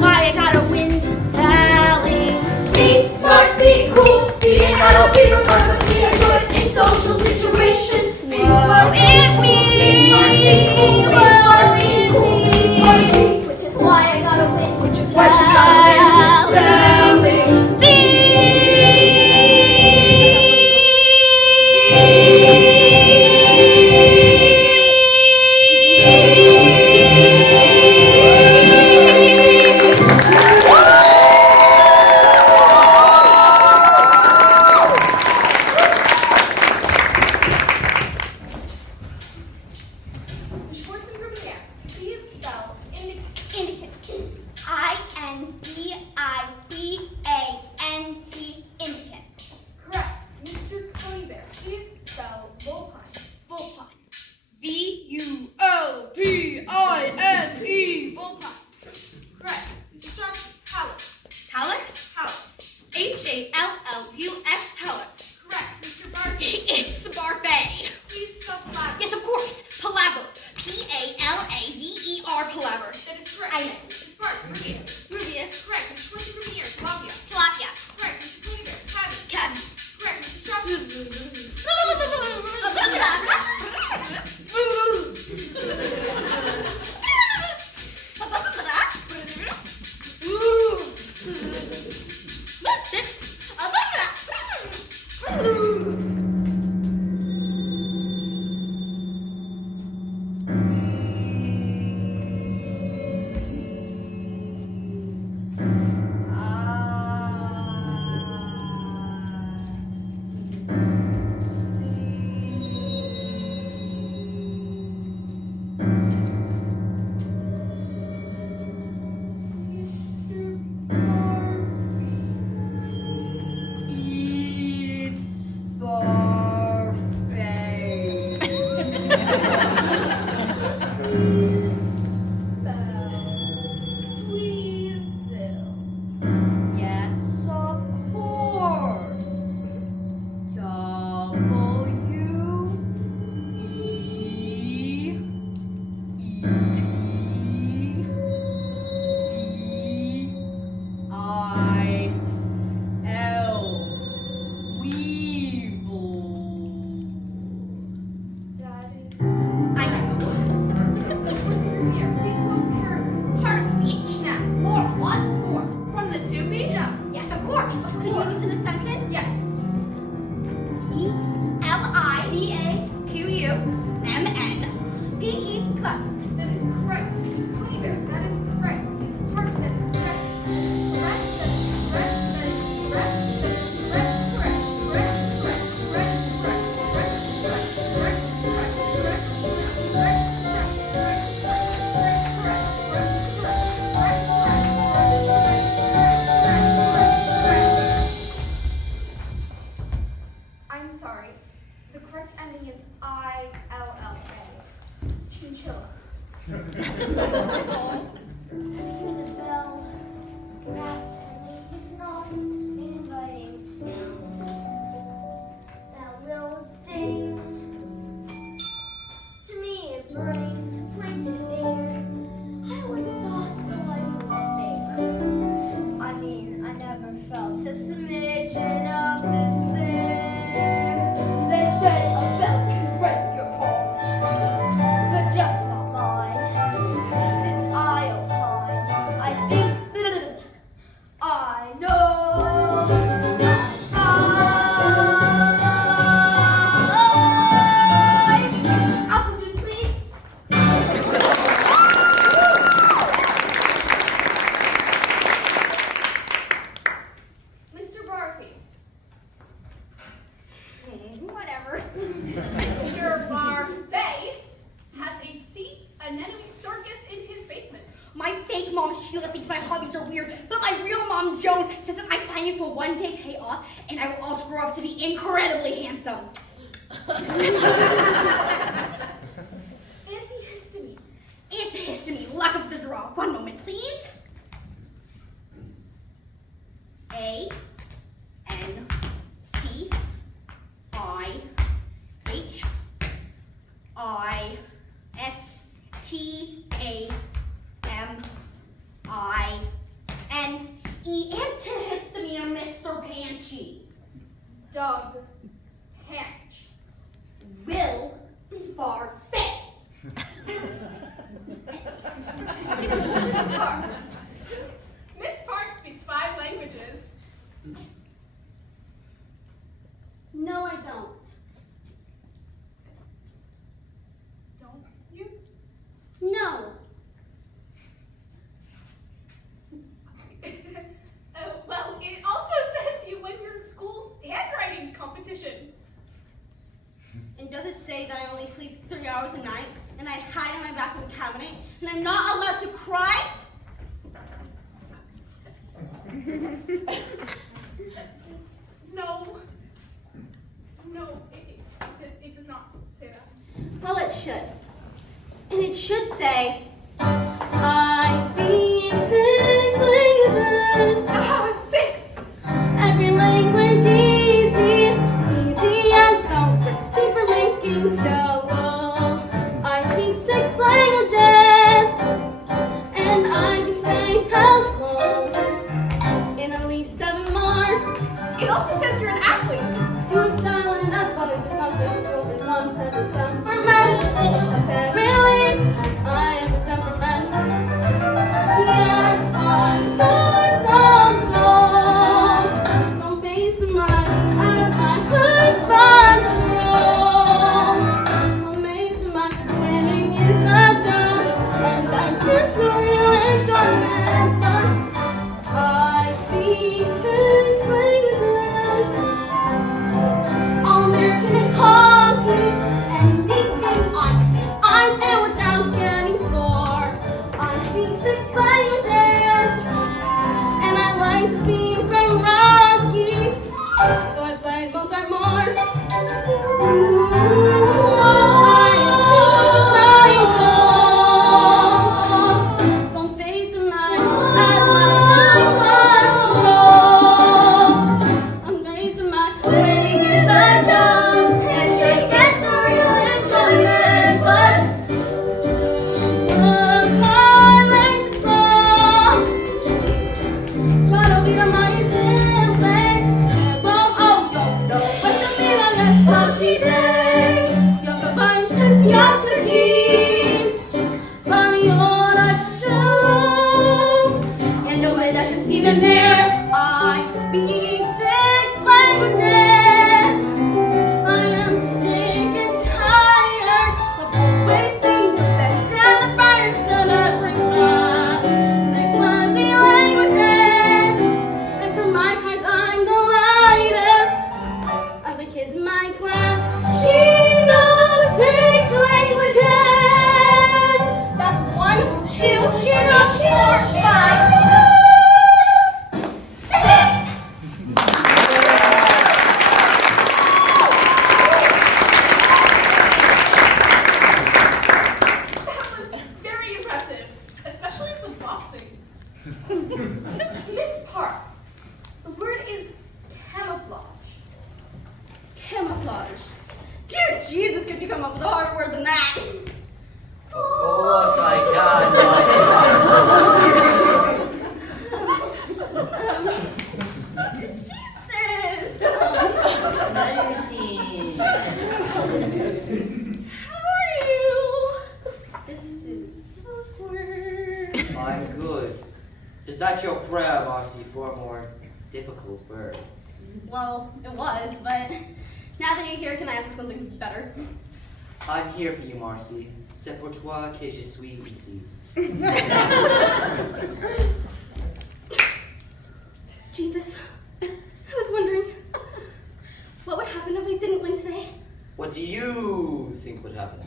Why I gotta win spelling. Be smart, be cool, be adult, be remarkable, be good in social situations. Woe is me, woe is me. spelled indicant. I-N-D-I-C-A-N-T, indicant. Correct. Mr. Coney Bear, please spell vulpine. Vulpine. V-U-L-P-I-N-E, vulpine. Correct. Mrs. Strauss, hallux. Hallux? Hallux. H-A-L-L-U-X, hallux. Correct. Mr. Barkley, It's the barfay. please spell palaver. Yes, of course. Palaver. P-A-L-A-V-E-R, palaver. That is correct. I know. Ms. Park, Rubius. Rubius. Correct. Mr. Schwartz, Rubineer, tilapia. Tilapia. Correct. Mr. Coney Bear, cabin. Cabin. Correct. Mrs. Strauss, Yes, of course. W-E-E-V-I-L. Weevil. that is. I know. Mr. Schwartz, Rubineer, please spell peregrine. Part of speech now. More, what? More. From the tube? Yeah. Yes, of course. Could you use in a sentence? Yes. P-U-M-N-P-E, club. That is correct. Mr. Coney Bear, that is correct. Ms. Park, that is correct. That is correct. That is correct. That is correct. That is correct. Correct. Correct. Correct. Correct. Correct. Correct. Correct. Correct. Correct. Correct. I'm sorry. The correct ending is I-L-L-A. Chinchilla. Ring the bell. That to me is not an inviting sound. That little ding. To me it brings a plaintive air. I always thought that life was fair. I mean, I never felt a smidgen of despair. They say a bell can break your heart, but just not mine. Since I opine, I think I know. Apple juice, please. Mr. Barfi. Whatever. Mr. Barfay has a sea anemone circus in his basement. My fake mom Sheila thinks my hobbies are weird, but my real mom Joan says that I sign you for one-day payoff and I will also grow up to be incredibly handsome. Antihistamine. Antihistamine, luck of the draw. One moment, please. A-N-T-I-H-I-S-T-A-M-I-N-E. Antihistamine, Mr. Panchy. Doug. Hatch. Will Barfay. Miss Park. Miss Park speaks 5 languages. No, I don't. Don't you? No. Well, it also says you win your school's handwriting competition. And does it say that I only sleep 3 hours a night, and I hide in my bathroom cabinet, and I'm not allowed to 6 languages. And I like the theme from Rocky, though I played Mozart more. I achieved my goals. Some face in my as my influence grows. I'm facing my waiting is a job, and she gets no real enjoyment, but my legs is long. Gotta be the money simple. Oh, yo, no, but you mean I guess so she did. Yo, the vine sheds yasuki. Money on a show. And no, it doesn't seem in there. I speak 6 languages. I am sick and tired of always being the best and the brightest in every class. 6 fuzzy languages, and from my height I'm the lightest of the kids in my class. She knows 6 languages. That's 1, 2, she knows 4, 5, 6. That was very impressive, especially the boxing. Miss Park, the word is camouflage. Camouflage. Dear Jesus, could you come up with a harder word than that? Of course I can. Jesus! Mercy. How are you? This is awkward. I'm good. Is that your prayer, Marcy, for a more difficult word? Well, it was, but now that you're here, can I ask for something better? I'm here for you, Marcy. C'est pour toi que je suis ici. Jesus, I was wondering, what would happen if we didn't win today? What do you think would happen?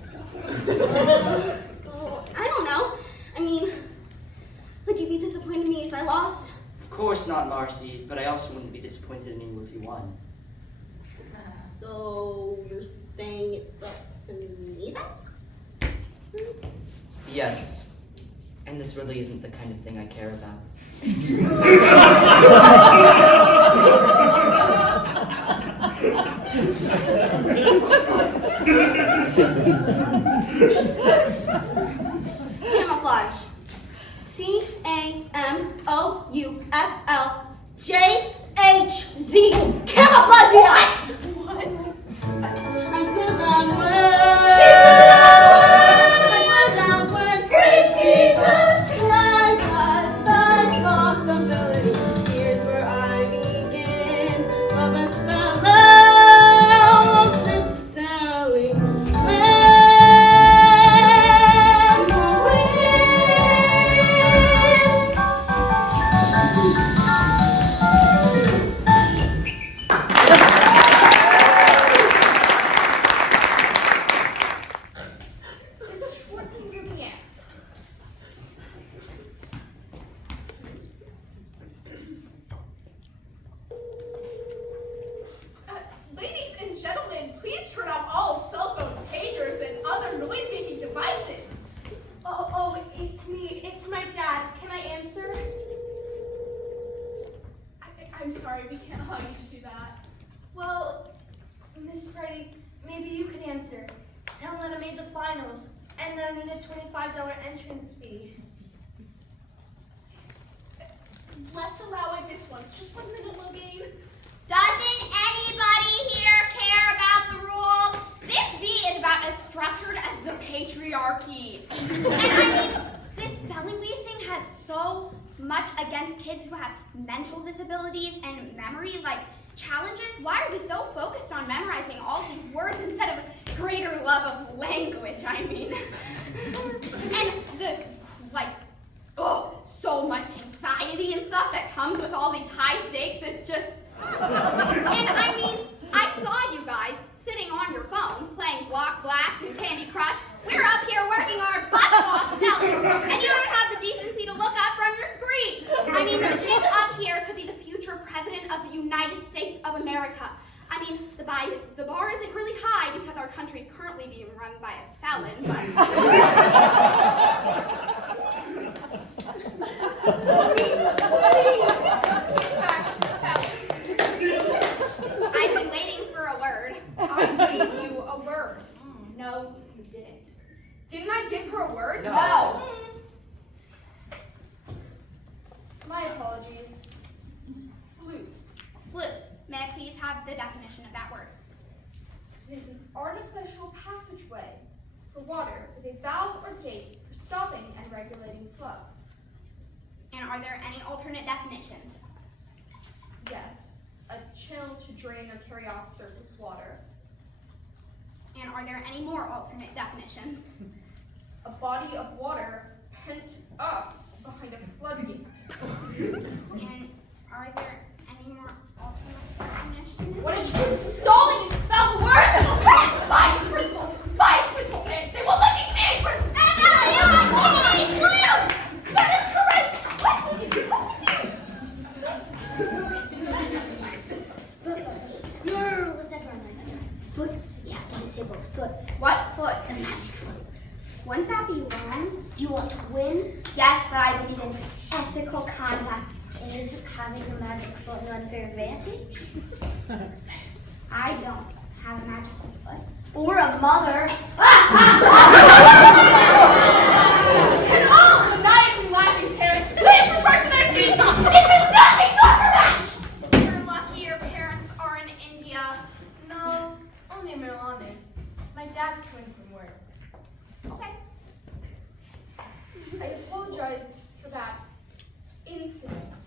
I don't know. I mean, would you be disappointed in me if I lost? Of course not, Marcy, but I also wouldn't be disappointed in you if you won. So you're saying it's up to me then? Yes. And this really isn't the kind of thing I care about. Camouflage. C-A-M-O-U-F-L-J-H-Z. Camouflage! What? I flew downward. She flew downward. I flew downward. Praise Jesus. Like a such possibility. Here's where I begin. Love and spell out necessarily. Miss Schwarzenegger. Ladies and gentlemen, please turn off all cell phones, pagers, and other noise-making devices. Oh, it's me. It's my dad. Can I answer? I'm sorry, we can't allow you to do that. Well, Miss Freddie, maybe you can answer. Tell him that I made the finals, and that I need a $25 entrance fee. Let's allow it this once. Just 1 minute, Logan. Doesn't anybody here care about the rules? This bee is about as structured as the patriarchy. And I mean, this spelling bee thing has so much against kids who have mental disabilities and memory challenges. Why are we so focused on memorizing all these words instead of greater love of language? I mean, and the so much anxiety and stuff that comes with all these high stakes. It's just. And I mean, I saw you guys sitting on your phones playing Block Blast and Candy Crush. We're up here working our butts off spelling, and you don't have the decency to run by a felon, but get back to felon. I've been waiting for a word. I gave you a word. No, you didn't. Didn't I give her a word? No. My apologies. Sluice. Flute. May I please have the definition of that word? It is an artificial passageway for water with a valve or gate for stopping and regulating flow. And are there any alternate definitions? Yes, a channel to drain or carry off surface water. And are there any more alternate definitions? A body of water pent up behind a floodgate. And are there any more alternate definitions? What did you do? Stalling and spell the words? Vice principal! Vice principal! And they will let me make principal! That is correct! No, let that run. Foot. Yeah, disable foot. What foot? The magic foot. Wouldn't that be wrong? Do you want to win? Yes, but I believe in Ethical conduct is having a magic foot an unfair advantage. I don't have a magical foot. Or a mother. Can all maniacally laughing parents please return to their seats? It is not a soccer match! You're lucky your parents are in India. No, only Milanes. My dad's coming from work. Okay. I apologize for that incident.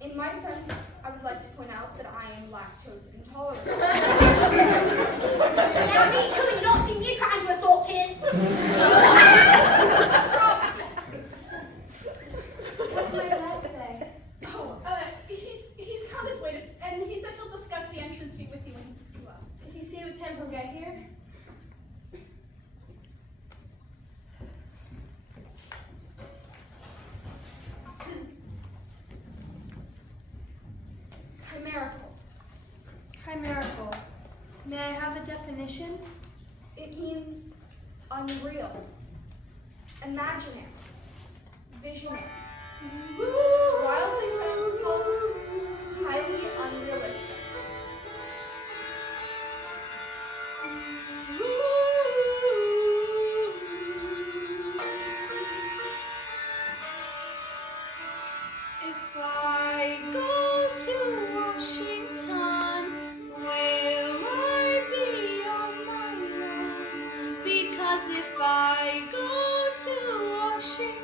In my defense, I would like to point out that I am lactose intolerant. Now me too, you don't see me trying to assault kids. What did my dad say? Oh, he's found his way to, and he said he'll discuss the entrance fee with you when he picks you up. Did he say we can get here? Chimerical. Chimerical. May I have a definition? It means unreal, imaginary, visionary, wildly fanciful, highly unrealistic. If I go to Washington, will I be on my own? Because if I go to Washington,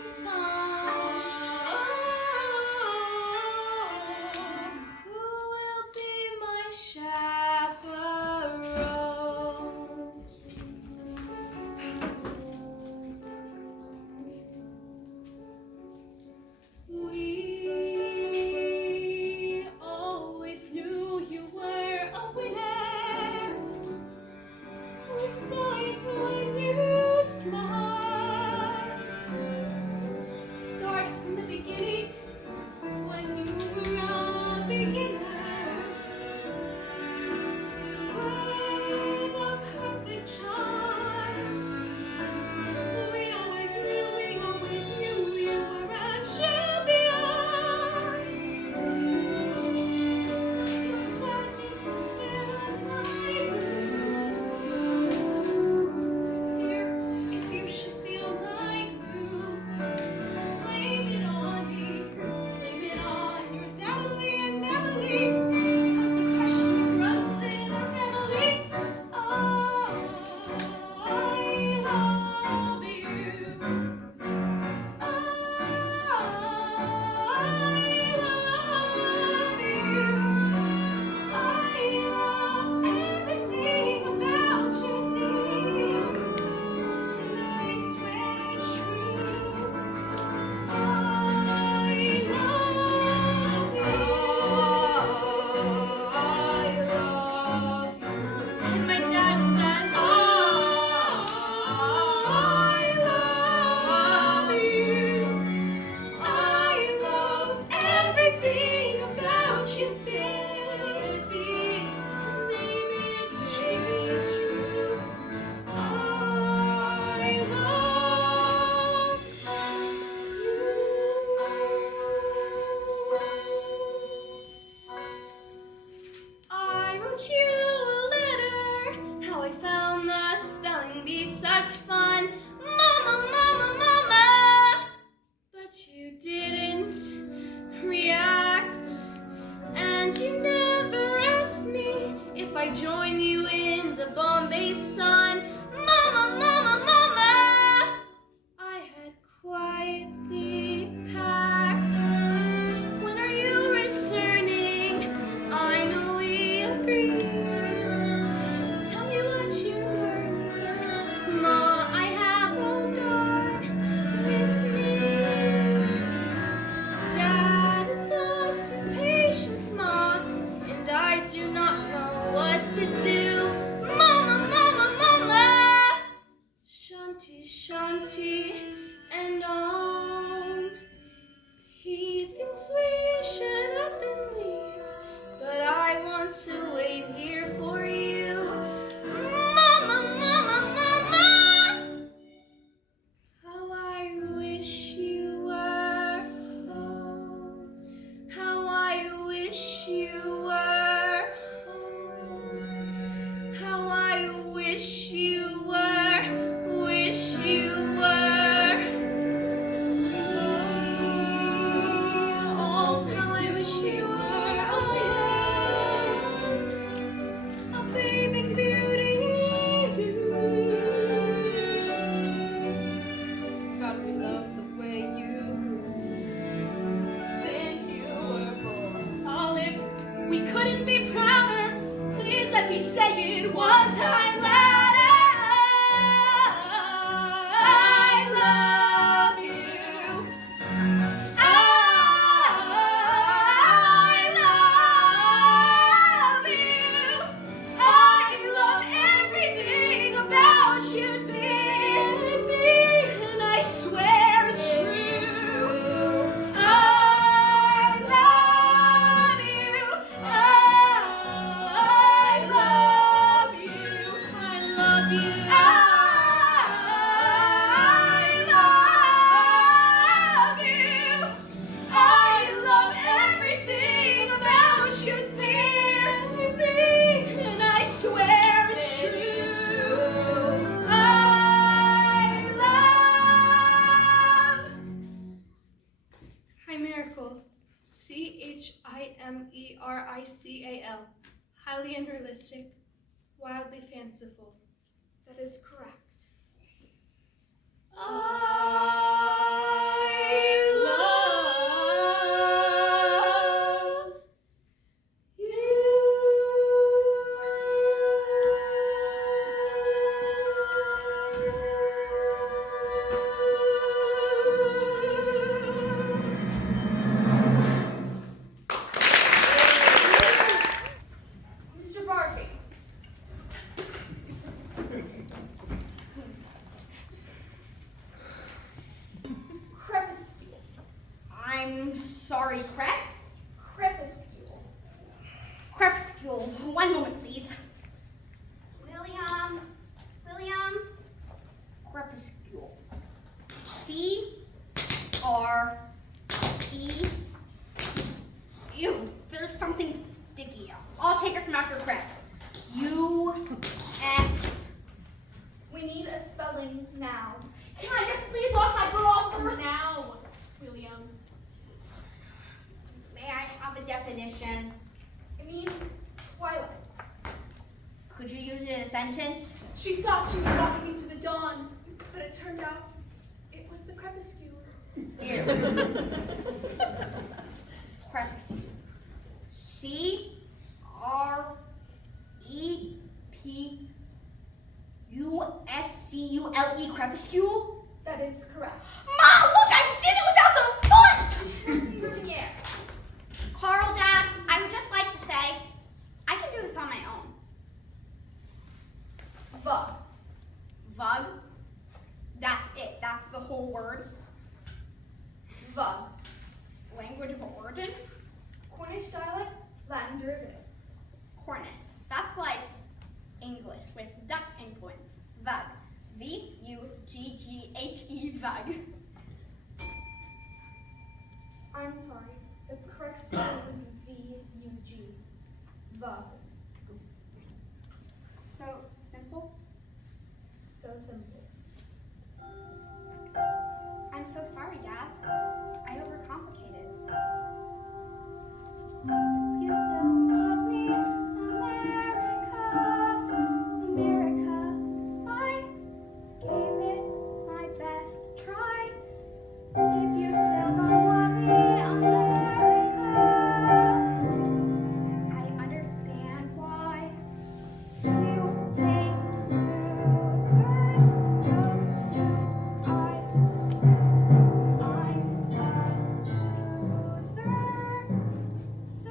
Chimerical. Chimerical. Highly unrealistic. Wildly fanciful. That is correct. I love Mr. Barfi. Crepuscule. I'm sorry, Crepuscule. Crepuscule. One moment, please. William. Crepuscule. C-R-E. Ew, there's something sticky. I'll take it from after crep. U-S. We need a spelling now. Can I just please wash my girl off first? Now, William. May I have a definition? It means twilight. Could you use it in a sentence? She thought she was walking into the dawn, but it turned out it was the crepuscule. Ew. Crepuscule. C-R-E-P-U-S-C-U-L-E. Crepuscule? That is correct. Ma, look, I did it without the foot! Yeah. Carl, Dad, I would just like to say, I can do this on my own. Vug. Vug? That's it. That's the whole word. Vug. Language of origin? Cornish dialect, Latin derivative. Cornish. That's like English with Dutch influence. Vug. V-U-G-G-H-E. Vug. I'm sorry. The correct spelling would be V-U-G. Vug. So simple. So simple. I'm so sorry, Dad. I overcomplicated. You still love me, America, America. I gave it my best try. If you still don't want me, America, I understand why. You hate Luther, so do I. I'm a Luther, so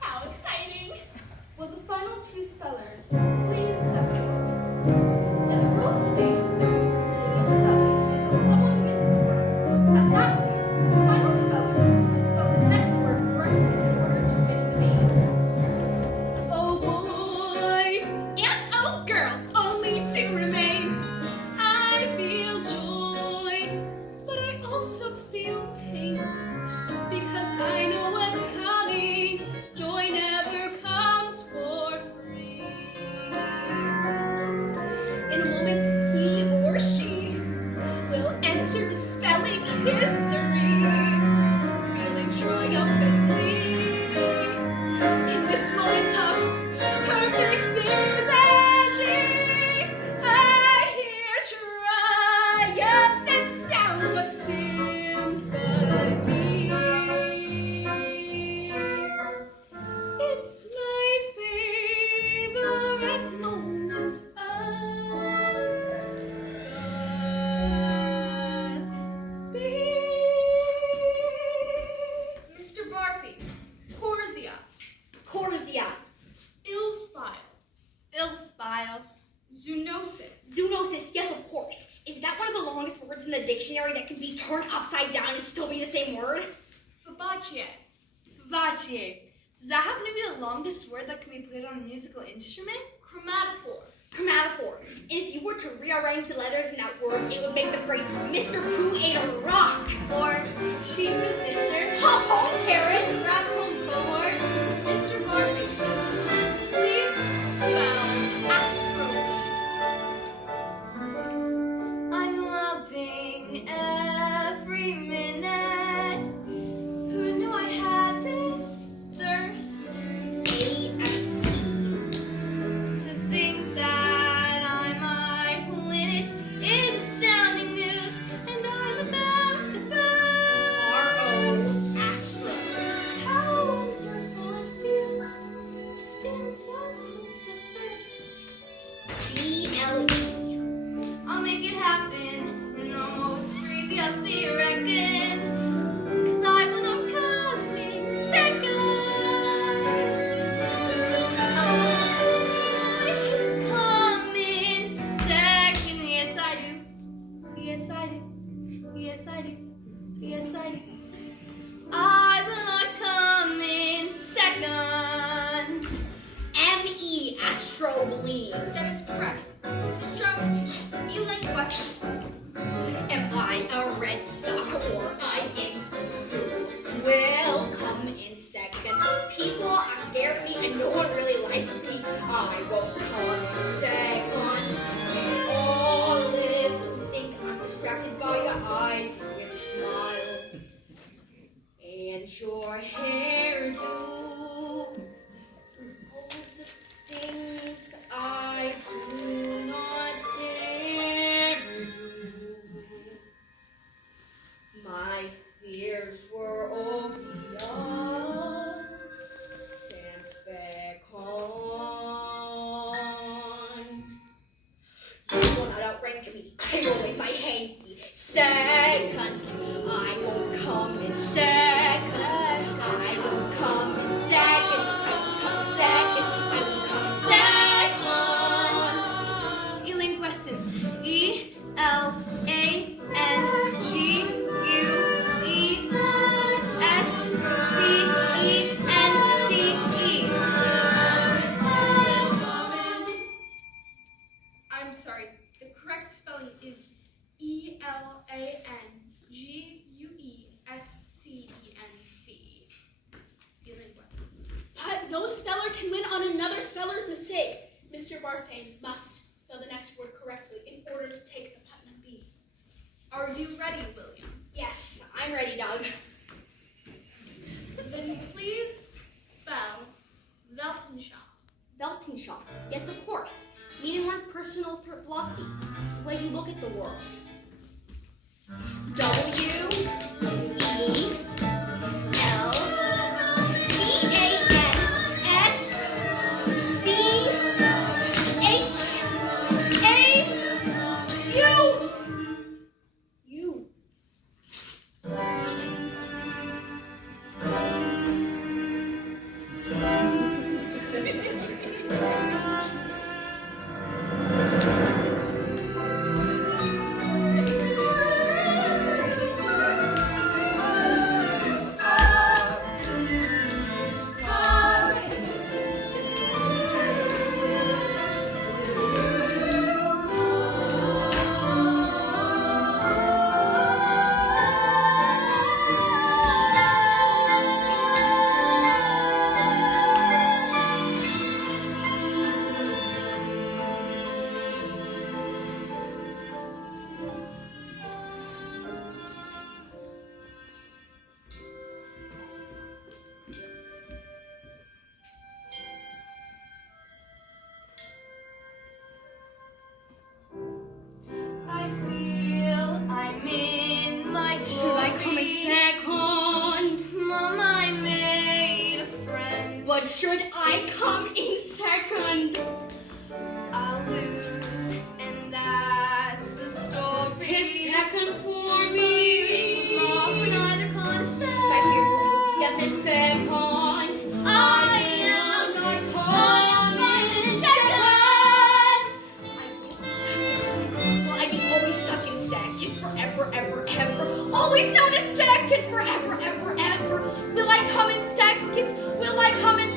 How exciting! Will the final two spellers please step forward? And the rules state that we will continue spelling until someone misses a word. At that point, the final speller will spell the next word correctly in order to win the game. Oh boy, and oh girl, only to remain. I feel joy, but I also feel pain, because I know what's coming. Joy never comes for free. In a moment, he or she will enter spelling history, feeling triumphantly. In this moment of perfect synergy, I hear triumphant sounds of timpani. It's my favorite moment of the beat. Mr. Barfi. Corsia. Corsia. Ill-spile. Zoonosis. Zoonosis, yes, of course. Is that one of the longest words in the dictionary that can be turned upside down and still be the same word? Fabaceae. Fabaceae. that happen to be the longest word that can be played on a musical instrument? Chromatophore. Chromatophore. And if you were to rearrange the letters in that word, it would make the phrase Mr. Pooh ate a rock. Or Chief and Mister? Hop home, parents. Grab home, cohort. Mr. Garfield, please spell astrolabe. I'm loving every minute. Who knew I had this thirst? A-S-T. To think that I might win it is astounding news, and I'm about to burst. R-O. Astro. How wonderful it feels to stand so close to first. B-L-E. I'll make it happen and almost previously reckoned, 'cause I will not come in second. Oh, I hate to come in second. Yes, I do. Yes, I do. Yes, I do. Yes, I do. I will not come in second. M-E. Astrobleme. That is correct. Mrs. Straussky, e-linguistics. Am I a red sock or I am blue? Will come in second. People are scared of me and no one really likes me. I won't come in second. And all live to think I'm distracted by your eyes and your smile. And your hairdo. All the things I do not dare do. My fears were obvious and fecund. You will not outrank me. I will wave my hanky. Second, I won't come in second. I won't come in second. I won't come in second. I won't come in second. E-linguistics. E-L-A-N-G-U-E-S-S-C-E-N-C-E. I'm sorry. The correct spelling is E-L-A-N-G-U-E-S-C-E-N-C-E. E-linguistics. But no speller can win on another speller's mistake. Mr. Barfane must spell the next word correctly in order to take the Putnam B. Are you ready, William? Yes, I'm ready, Doug. Then please spell Weltanschauung. Weltanschauung. Yes, of course. Meaning one's personal philosophy, the way you look at the world. You. I feel I'm in my Should I come in second? Mom, I made a friend. But should I come in second? I'll lose, and that's the story. His second for me. Love neither concept. Yes, in second. I am not coming in second. Well, I'd be always stuck in second forever, ever, ever. Always known as second forever, ever, ever. Will I come in second? Will I come in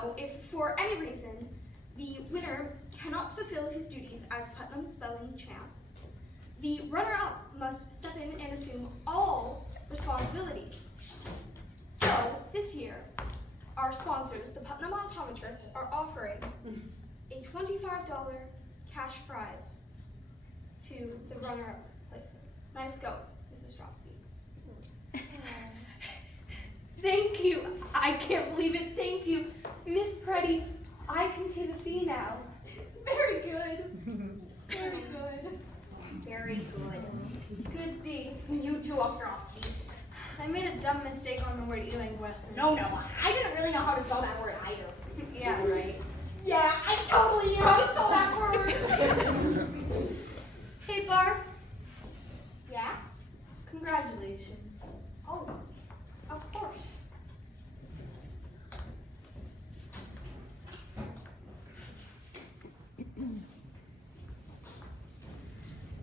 So, if for any reason the winner cannot fulfill his duties as Putnam spelling champ, the runner-up must step in and assume all responsibilities. So, this year, our sponsors, the Putnam Optometrists, are offering a $25 cash prize to the runner-up placer. Nice go, Mrs. Dropsky. Thank you. I can't believe it. Thank you. Miss Preddy, I can pay the fee now. Very good. Very good. Very good. Could be. You too, Ostrovsky. I made a dumb mistake on the word e-linguistics. No, I didn't really know how to spell that word either. Yeah, right. Yeah, I totally knew how to spell that word. Hey, Barb. Yeah? Congratulations. Oh, of course.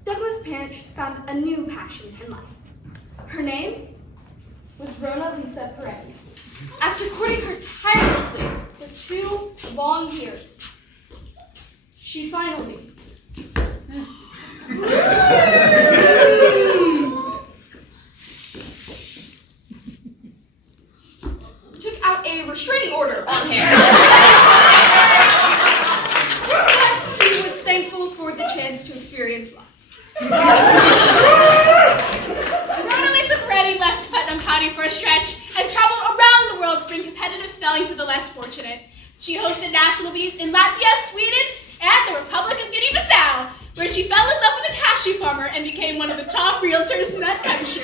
Douglas Panch found a new passion in life. Her name was Rona Lisa Peretti. After courting her tirelessly for 2 long years, she finally took out a restraining order on him. But he was thankful for the chance to experience love. Rona Lisa Peretti left Putnam County for a stretch and traveled around the world to bring competitive spelling to the less fortunate. She hosted national meets in Latvia, Sweden, and the Republic of Guinea-Bissau, where she fell in love with a cashew farmer and became one of the top realtors in that country.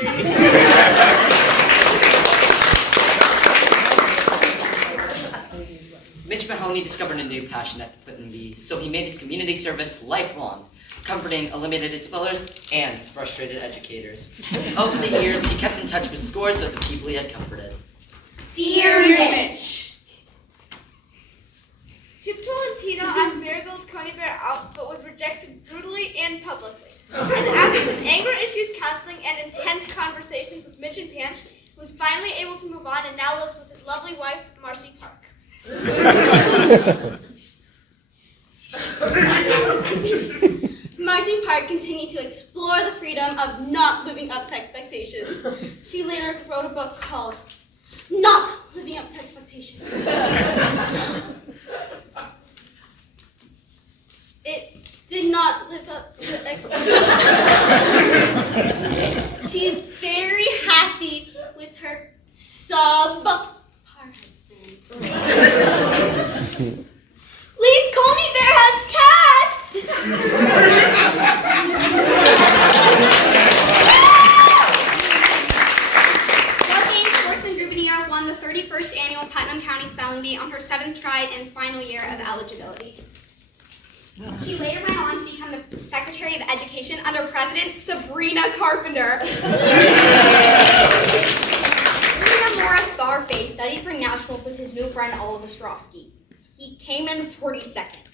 Mitch Mahoney discovered a new passion at Putnam Bee, so he made his community service lifelong, comforting eliminated spellers and frustrated educators. Over the years, he kept in touch with scores of the people he had comforted. Dear Mitch, Chiptool and Tina asked Marigold's Coney Bear out, but was rejected brutally and publicly. And after some anger issues counseling and intense conversations with Mitch and Panch, he was finally able to move on and now lives with his lovely wife, Marcy Park. Marcy Park continued to explore the freedom of not living up to expectations. She later wrote a book called Not Living Up to Expectations. It did not live up to expectations. She is very happy with her subpar husband. Leave Coney Bear has cats! Joaquin Schwartz and Grubinier won the 31st annual Putnam County Spelling Bee on her 7th try and final year of eligibility. She later went on to become the Secretary of Education under President Sabrina Carpenter. William Morris Barfay studied for nationals with his new friend Oliver Ostrovsky. He came in 42nd.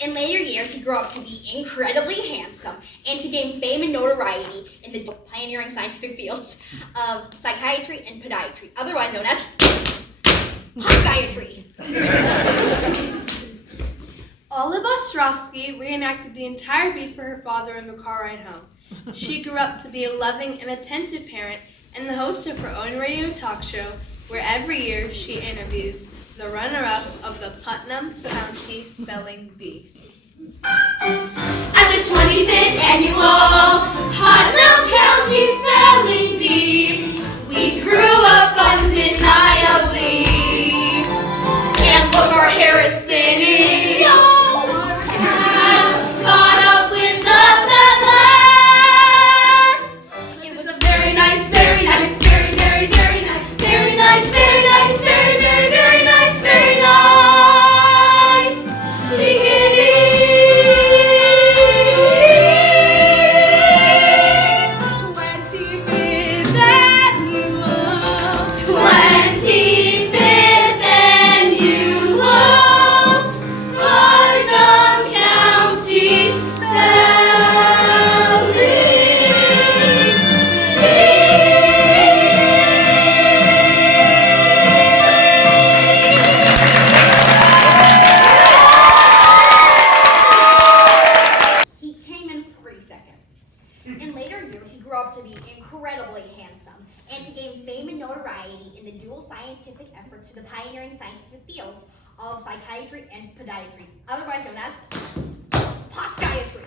In later years, he grew up to be incredibly handsome and to gain fame and notoriety in the pioneering scientific fields of psychiatry and podiatry, otherwise known as psychiatry. Olive Ostrovsky reenacted the entire beat for her father in the car ride home. She grew up to be a loving and attentive parent and the host of her own radio talk show, where every year she interviews the runner-up of the Putnam County Spelling Bee. At the 25th annual Putnam County Spelling Bee, we grew up undeniably, and look, our hair is thinning. Caught up with us at last. It was a very nice, very nice, very, very, very nice, very nice, very nice, very, very, very nice, very nice beginning. 25th annual. 25th to the pioneering scientific fields of psychiatry and podiatry, otherwise known as poschiatry.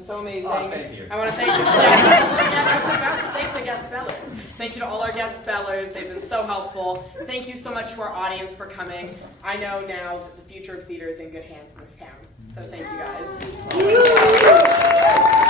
So amazing. Oh, thank you. I want to thank the guest spellers. Thank you to all our guest spellers. They've been so helpful. Thank you so much to our audience for coming. I know now that the future of theater is in good hands in this town. So thank you guys.